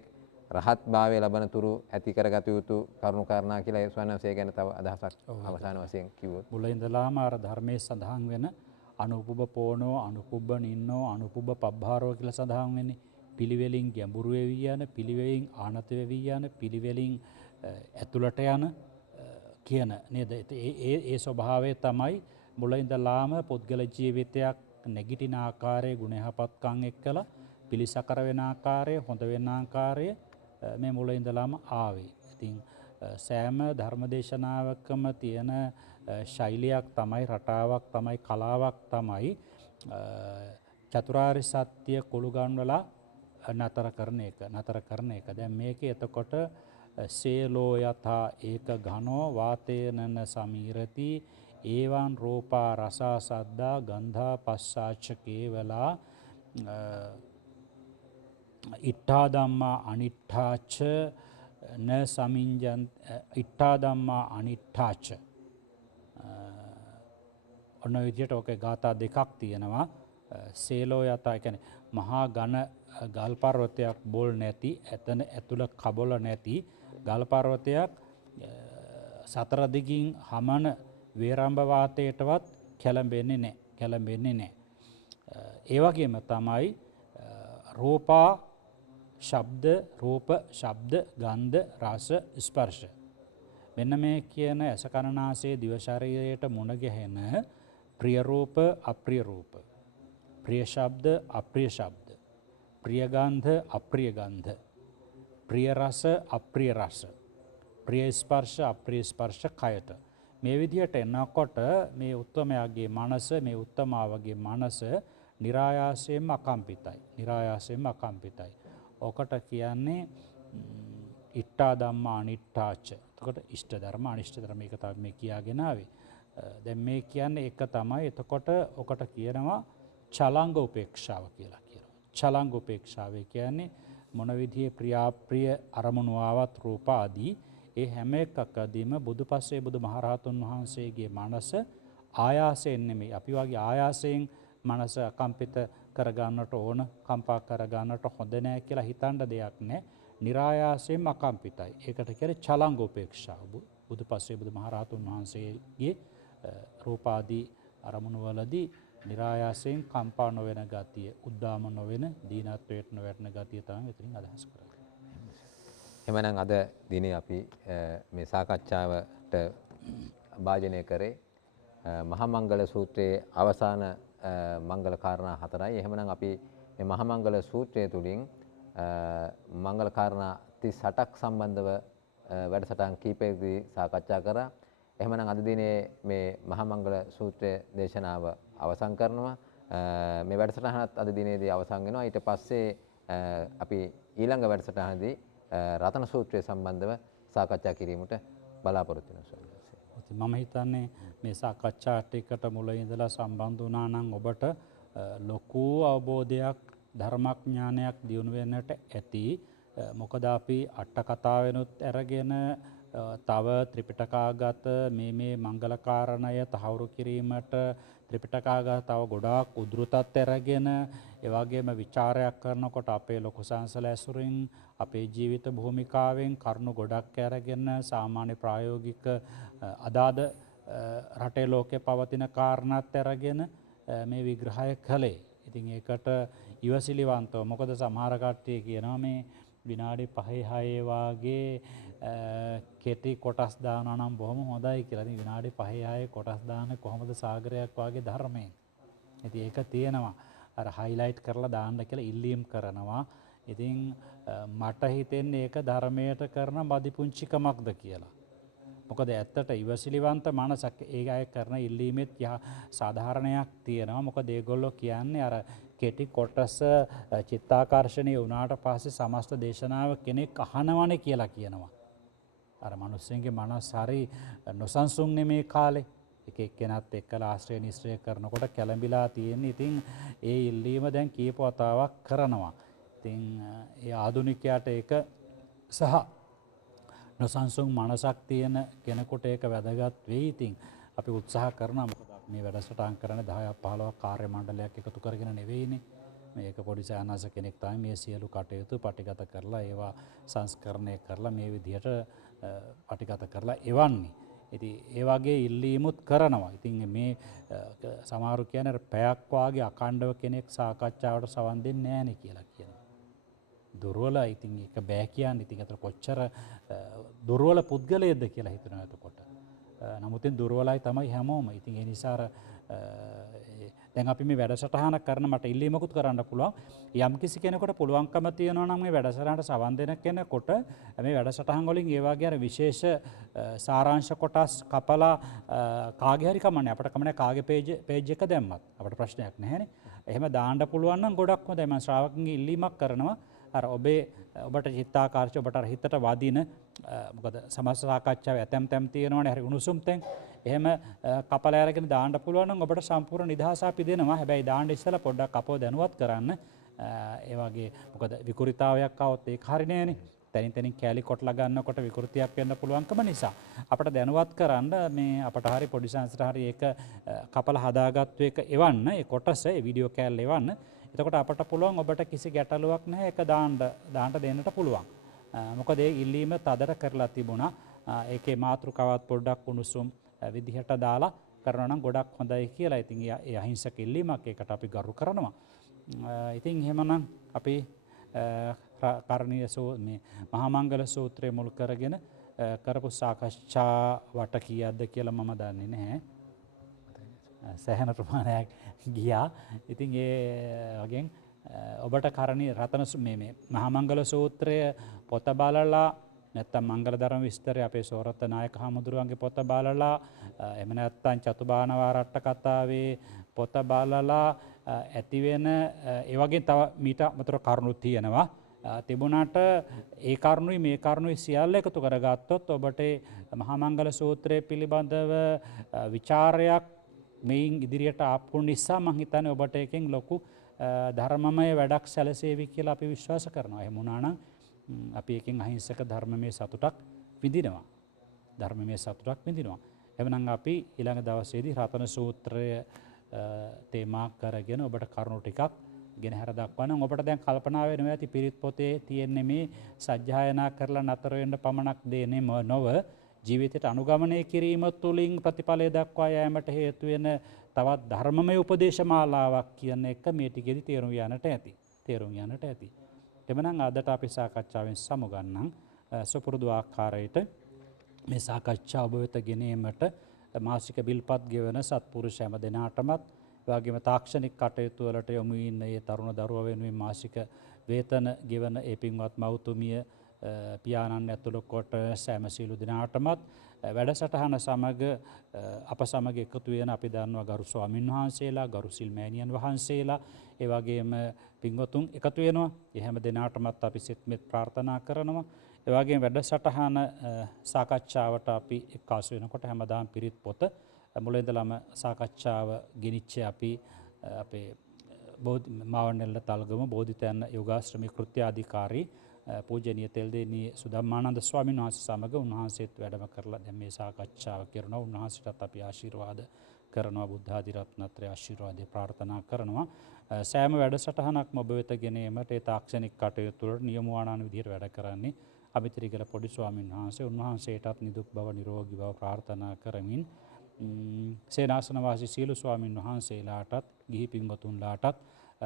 රහත් භාවය ලබන තුරු ඇති කරගත යුතු කරුණු කාරණා කියලා ඒ ස්වාමීන් ගැන තව අදහසක් අවසාන වශයෙන් කිව්වොත්. මුල ඉඳලාම අර ධර්මයේ සඳහන් වෙන අනුපුබ පෝනෝ අනුපුබ නින්නෝ අනුපුබ පබ්බාරෝ කියලා සඳහන් වෙන්නේ. පිළිවෙලින් ගැඹුරු වෙවි යන, පිළිවෙලින් ආනත වෙවි යන, පිළිවෙලින් ඇතුළට යන කියන නේද? ඒ ස්වභාවය තමයි මුල ඉඳලාම පුද්ගල ජීවිතයක් නැගිටින ආකාරයේ ගුණ යහපත්කම් එක්කලා පිළිසකර වෙන ආකාරය, හොඳ වෙන ආකාරය මේ මුල ඉඳලාම ආවේ. ඉතින් සෑම ධර්මදේශනාවකම තියෙන ශෛලියක් තමයි, රටාවක් තමයි, කලාවක් තමයි චතුරාර්ය සත්‍ය කුළු ගන්වලා නතර කරන එක. දැන් මේකේ එතකොට සේලෝ යථා ඒක ඝනෝ වාතේනන සමීරති ඒවං රූපා රසා සද්දා ගන්ධා පස්සාච කේවලා ඉට්ඨා ධම්මා අනිට්ඨාච න සමිඤ්ජන් ඉට්ඨා ධම්මා අනිට්ඨාච. ඔන්න විදිහට ඔකේ ගාථා දෙකක් තියෙනවා. සේලෝ යථා කියන්නේ මහා ඝන ගල් පර්වතයක් බොල් නැති, එතන ඇතුළ කබොල නැති ගල් පර්වතයක් සතර දිගින් හමන වේරම්භ වාතයටවත් කැළඹෙන්නේ නැහැ. ඒ වගේම තමයි රූපා රූප ශබ්ද ගන්ධ රස ස්පර්ශ. මෙන්න මේ කියන ඇස කන නාසය දිව ශරීරයට මුණ ගැහෙන ප්‍රිය රූප අප්‍රිය රූප, ප්‍රිය ශබ්ද අප්‍රිය ශබ්ද, ප්‍රිය ගන්ධ අප්‍රිය ගන්ධ, ප්‍රිය රස අප්‍රිය රස, ප්‍රිය ස්පර්ශ අප්‍රිය ස්පර්ශ කයට. මේ විදිහට එනකොට මේ උත්තමයාගේ මනස, මේ උත්තමාවගේ මනස નિરાයාසයෙන්ම අකම්පිතයි. ඔකට කියන්නේ ඉට්ඨා ධම්මා අනිට්ඨාච. එතකොට ඉෂ්ඨ ධර්ම අනිෂ්ඨ ධර්ම එක තමයි මේ කියාගෙන ආවේ. දැන් මේ කියන්නේ එක තමයි. එතකොට ඔකට කියනවා චලංග උපේක්ෂාව කියලා කියනවා. චලංග උපේක්ෂාව කියන්නේ මොන විදිහේ ප්‍රියාප්‍රිය අරමුණු ආවත් රූප ආදී ඒ හැම එකකදීම බුදුපස්සේ බුදුමහරහතුන් වහන්සේගේ මනස ආයාසයෙන් නෙමෙයි, අපි වගේ ආයාසයෙන් මනස අකම්පිත කරගන්නට ඕන කම්පා කරගන්නට හොඳ නෑ කියලා හිතන්න දෙයක් නෑ. නිරායාසයෙන්ම අකම්පිතයි. ඒකට කියන්නේ චලංග උපේක්ෂාව. බුදු පසේ බුදු මහරහතුන් වහන්සේගේ රූපාදී අරමුණු වලදී නිරායාසයෙන් කම්පා නොවන ගතිය, උද්දාම නොවන දීනත්වයට නොවැටෙන ගතිය තමයි මෙතනින් අදහස් කරන්නේ. එහෙමනම් අද දිනේ අපි මේ සාකච්ඡාවට භාජනය කරේ මහා මංගල සූත්‍රයේ අවසාන මංගල කාරණා 4යි. එහෙමනම් අපි මේ මහා මංගල සූත්‍රය තුලින් මංගල කාරණා 38ක් සම්බන්ධව වැඩසටහන් කීපයකදී සාකච්ඡා කරා. එහෙමනම් අද දිනේ මේ මහා මංගල සූත්‍රය දේශනාව අවසන් කරනවා. මේ වැඩසටහනත් අද දිනේදී අවසන් වෙනවා. ඊට පස්සේ අපි ඊළඟ වැඩසටහනදී රතන සූත්‍රය සම්බන්ධව සාකච්ඡා කිරීමට බලාපොරොත්තු වෙනවා. මම හිතන්නේ මේ සාකච්ඡාට එකට මුල ඉඳලා සම්බන්ධ වුණා නම් ඔබට ලොකු අවබෝධයක් ධර්මඥානයක් දියුණු වෙන්නට ඇති. මොකද අපි අට කතාවෙනුත් අරගෙන තව ත්‍රිපිටකාගත මේ මංගල කාරණය තහවුරු කිරීමට ත්‍රිපිටකාගත තව ගොඩාක් උද්ෘතත් අරගෙන ඒ වගේම ਵਿਚාරයක් කරනකොට අපේ ලොකු සංසල ඇසුරින් අපේ ජීවිත භූමිකාවෙන් කරුණු ගොඩක් අරගෙන සාමාන්‍ය ප්‍රායෝගික අදාද රටේ ලෝකේ පවතින කාරණාත් අරගෙන මේ විග්‍රහය කළේ. ඉතින් ඒකට ඉවසිලිවන්තව මොකද සමහර කට්ටිය කියනවා මේ විනාඩි 5-6 වාගේ කෙටි කොටස් දානවා නම් බොහොම හොඳයි කියලා. ඉතින් විනාඩි 5-6 කොටස් දාන්නේ කොහොමද සාගරයක් වාගේ ධර්මයෙන්. ඉතින් ඒක තියෙනවා. අර හයිලයිට් කරලා දාන්න කියලා ඉල්ලීම් කරනවා. ඉතින් මට හිතෙන්නේ ඒක ධර්මයට කරන මදිපුංචිකමක්ද කියලා. මොකද ඇත්තට ඉවසිලිවන්ත මනසක් ඒ අය කරන ඉල්ලීමෙත් සාධාරණයක් තියෙනවා. මොකද ඒගොල්ලෝ කියන්නේ අර කෙටි කොටස චිත්තාකර්ෂණීය වුණාට පස්සේ සමස්ත දේශනාව කෙනෙක් අහනවනේ කියලා කියනවා. අර මිනිස්සුන්ගේ මනස හරි නොසන්සුන් මේ කාලේ. එක එක්කෙනත් එක්කලා ආශ්‍රය නිශ්‍රය කරනකොට කැළඹිලා තියෙන්නේ. ඉතින් ඒ ඉල්ලීම දැන් කීප වතාවක් කරනවා. ඉතින් ඒ ආධුනිකයාට ඒක සහ නොසන්සුන් මනසක් තියෙන කෙනෙකුට ඒක වැදගත් වෙයි. ඉතින් අපි උත්සාහ කරනවා. මොකද මේ වැඩසටහන් කරන්නේ 10-15 කාර්ය මණ්ඩලයක් එකතු කරගෙන නෙවෙයිනේ. මේක පොඩි සානස කෙනෙක් තමයි මේ සියලු කටයුතු පටිගත කරලා ඒවා සංස්කරණය කරලා මේ විදිහට පටිගත කරලා එවන්නේ. ඉතින් ඒ වගේ ඉල්ලීමුත් කරනවා. ඉතින් මේ සමහරු කියන්නේ පැයක් වාගේ අඛණ්ඩව කෙනෙක් සාකච්ඡාවට සවන් දෙන්නේ නැහනේ කියලා කියනවා. දුර්වලයි. ඉතින් ඒක බෑ කියන්නේ. ඉතින් අතර කොච්චර දුර්වල පුද්ගලයෙක්ද කියලා හිතනවා එතකොට. නමුත් දුර්වලයි තමයි හැමෝම. ඉතින් ඒ නිසා දැන් අපි මේ වැඩසටහන කරන මට ඉල්ලීමකුත් කරන්න පුළුවන්. යම් කිසි කෙනෙකුට පුළුවන්කම තියෙනවා නම් මේ වැඩසටහනට සවන් දෙන කෙනෙකුට මේ වැඩසටහන් වලින් ඒ වගේ අර විශේෂ සාරාංශ කොටස් කපලා කාගේ හරි කමන්නේ අපිට කමන්නේ කාගේ පේජ් එක දැම්මත් අපිට ප්‍රශ්නයක් නැහැනේ. එහෙම දාන්න පුළුවන් නම් ගොඩක් හොඳයි. මම ශ්‍රාවකගේ ඉල්ලීමක් කරනවා. අර ඔබට චිත්තාකර්ෂ ඔබට අර හිතට වදින මොකද සමස්ත සාකච්ඡාවේ ඇතැම් තැම් තියෙනවනේ හරි උණුසුම් තැන්. එහෙම කපලා අරගෙන දාන්න පුළුවන් නම් ඔබට සම්පූර්ණ නිදහස අපි දෙනවා. හැබැයි දාන්න ඉස්සෙල්ලා පොඩ්ඩක් අපව දැනුවත් කරන්න. ඒ වගේ මොකද විකෘතිතාවයක් આવොත් ඒක හරි නෑනේ. තනින් තනින් කැලි කොටලා ගන්නකොට විකෘතියක් වෙන්න පුළුවන්කම නිසා අපට දැනුවත් කරන්න මේ අපට හරි පොඩි සංස්ථට හරි ඒක කපලා හදාගත්තු එක එවන්න. ඒ කොටස ඒ වීඩියෝ කෑල්ල එවන්න. එතකොට අපට පුළුවන් ඔබට කිසි ගැටලුවක් නැහැ ඒක දාන්න දෙන්නට පුළුවන්. මොකද ඒ ඉල්ලීම තදට කරලා තිබුණා. ඒකේ මාතෘකාවත් පොඩ්ඩක් උණුසුම් විදිහට දාලා කරනවා නම් ගොඩක් හොඳයි කියලා. ඉතින් ඒ අහිංසක ඉල්ලීමක් ඒකට අපි ගරු කරනවා. ඉතින් එහෙමනම් අපි කරණීය මේ මහා මංගල සූත්‍රය මුල් කරගෙන කරපු සාකච්ඡා වට කීයක්ද කියලා මම දන්නේ නැහැ. සෑහෙන ප්‍රමාණයක් ගියා. ඉතින් ඒ වගේ ඔබට කරණීය රතන මේ මහා මංගල සූත්‍රය පොත බලලා නැත්තම් මංගල ධර්ම විස්තරය අපේ සෝරත නායක හාමුදුරුවන්ගේ පොත බලලා එහෙම නැත්තම් චතුබාන වාරට්ට කතාවේ පොත බලලා ඇති වෙන ඒ වගේ තව මීට අමතර කරුණු තියෙනවා. තිබුණාට ඒ කරුණුයි මේ කරුණුයි සියල්ල එකතු කරගත්තොත් ඔබට මහා මංගල සූත්‍රය පිළිබඳව විචාරයක් මේන් ඉදිරියට ආපු නිසා මම හිතන්නේ ඔබට එකෙන් ලොකු ධර්මමය වැඩක් සැලසේවි කියලා අපි විශ්වාස කරනවා. එහෙම වුණා නම් අපි එකෙන් අහිංසක ධර්මමය සතුටක් විඳිනවා. ධර්මමය සතුටක් විඳිනවා. එවනම් අපි ඊළඟ දවසේදී රතන සූත්‍රය තේමා කරගෙන ඔබට කරුණු ටිකක් ගෙනහැර දක්වන ඔබට දැන් කල්පනා වෙනවා ඇති පිරිත් පොතේ තියෙන්නේ මේ සජ්ජායනා කරලා නතර වෙන්න පමණක් දෙන්නේ නොව ජීවිතයට අනුගමනය කිරීම තුළින් ප්‍රතිඵලය දක්වා යෑමට හේතු වෙන තවත් ධර්මමය උපදේශමාලාවක් කියන එක මේ ටිකෙදි තේරුම් යන්නට ඇති. එමනම් අදට අපි සාකච්ඡාවෙන් සමුගන්නම් සුපුරුදු ආකාරයට මේ සාකච්ඡාව ඔබ වෙත ගෙනීමට මාසික බිල්පත් ගෙවන සත්පුරුෂ හැම දෙනාටමත් වගේම තාක්ෂණික කටයුතු වලට යොමු ඉන්න ඒ තරුණ දරුවා වෙනුවෙන් මාසික වේතන ගෙවන ඒ පින්වත් මව්තුමිය පියාණන් ඇතුළු කොට සෑම සියලු දෙනාටමත් වැඩසටහන සමග අප සමග එකතු වෙන අපි දන්නවා ගරු ස්වාමින් වහන්සේලා ගරු සිල් මෑණියන් වහන්සේලා ඒ වගේම පින්වතුන් එකතු වෙනවා. ඒ හැම දෙනාටමත් අපි සිත ප්‍රාර්ථනා කරනවා. ඒ වගේම වැඩසටහන සාකච්ඡාවට අපි එක්කාසු වෙනකොට හැමදාම පිරිත් පොත මුල ඉඳලම සාකච්ඡාව ගෙනිච්ච අපි අපේ මාවනෙල්ල තල්ගම බෝධිතයන් යෝගාශ්‍රමී කෘත්‍යාධිකාරී පූජනීය තෙල්දෙණිය සුධම්මානන්ද ස්වාමීන් වහන්සේ සමග උන්වහන්සේත් වැඩම කරලා දැන් මේ සාකච්ඡාව කරනවා. උන්වහන්සේටත් අපි ආශිර්වාද කරනවා, බුද්ධ ආදී රත්නත්‍රය ආශිර්වාදේ ප්‍රාර්ථනා කරනවා. සෑම වැඩසටහනක්ම ඔබ වෙත ගෙනීමට ඒ තාක්ෂණික කටයුතු වලට නියමුවානාන විදිහට වැඩ කරන්නේ අමිතිරිගල පොඩි ස්වාමීන් වහන්සේ. උන්වහන්සේටත් නිදුක් බව නිරෝගී බව ප්‍රාර්ථනා කරමින් සේනාසන වාසී සීල ස්වාමීන් වහන්සේලාටත් ගිහි පින්වතුන්ලාටත්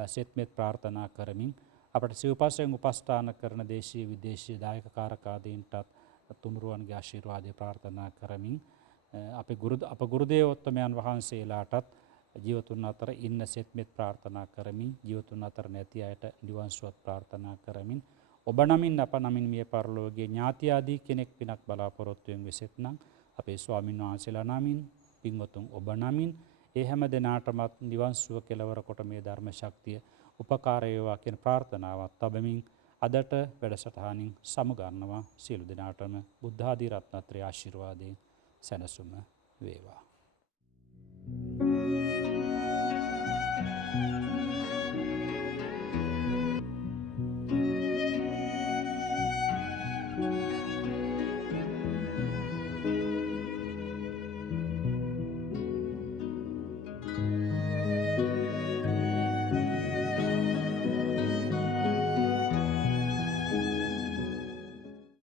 සෙත්මෙත් ප්‍රාර්ථනා කරමින් අපට සිව්පස්යෙන් උපස්ථාන කරන දේශීය විදේශීය දායක කාරකාදීන්ටත් තුනුරුවන්ගේ ආශිර්වාදය ප්‍රාර්ථනා කරමින් අප ගුරුදේවෝත්තමයන් වහන්සේලාටත් ජීවතුන් අතර ඉන්න සෙත්මෙත් ප්‍රාර්ථනා කරමින් ජීවතුන් අතර නැති අයට නිවන් සුවත් ප්‍රාර්ථනා කරමින් ඔබ නමින් අප නමින් මිය පරලෝකයේ ඥාති ආදී කෙනෙක් පිනක් බලාපොරොත්තු වෙන වෙසෙත්නම් අපේ ස්වාමීන් වහන්සේලා නමින් පින්වතුන් ඔබ නමින් ඒ හැම දෙනාටමත් නිවන් සුව කෙලවර කොට මේ ධර්ම ශක්තිය උපකාර වේවා කියන ප්‍රාර්ථනාවත් තබමින් අදට වැඩසටහනින් සමුගන්නවා. සියලු දෙනාටම බුද්ධ ආදී රත්නත්‍රය ආශිර්වාදයෙන් සැනසුම වේවා.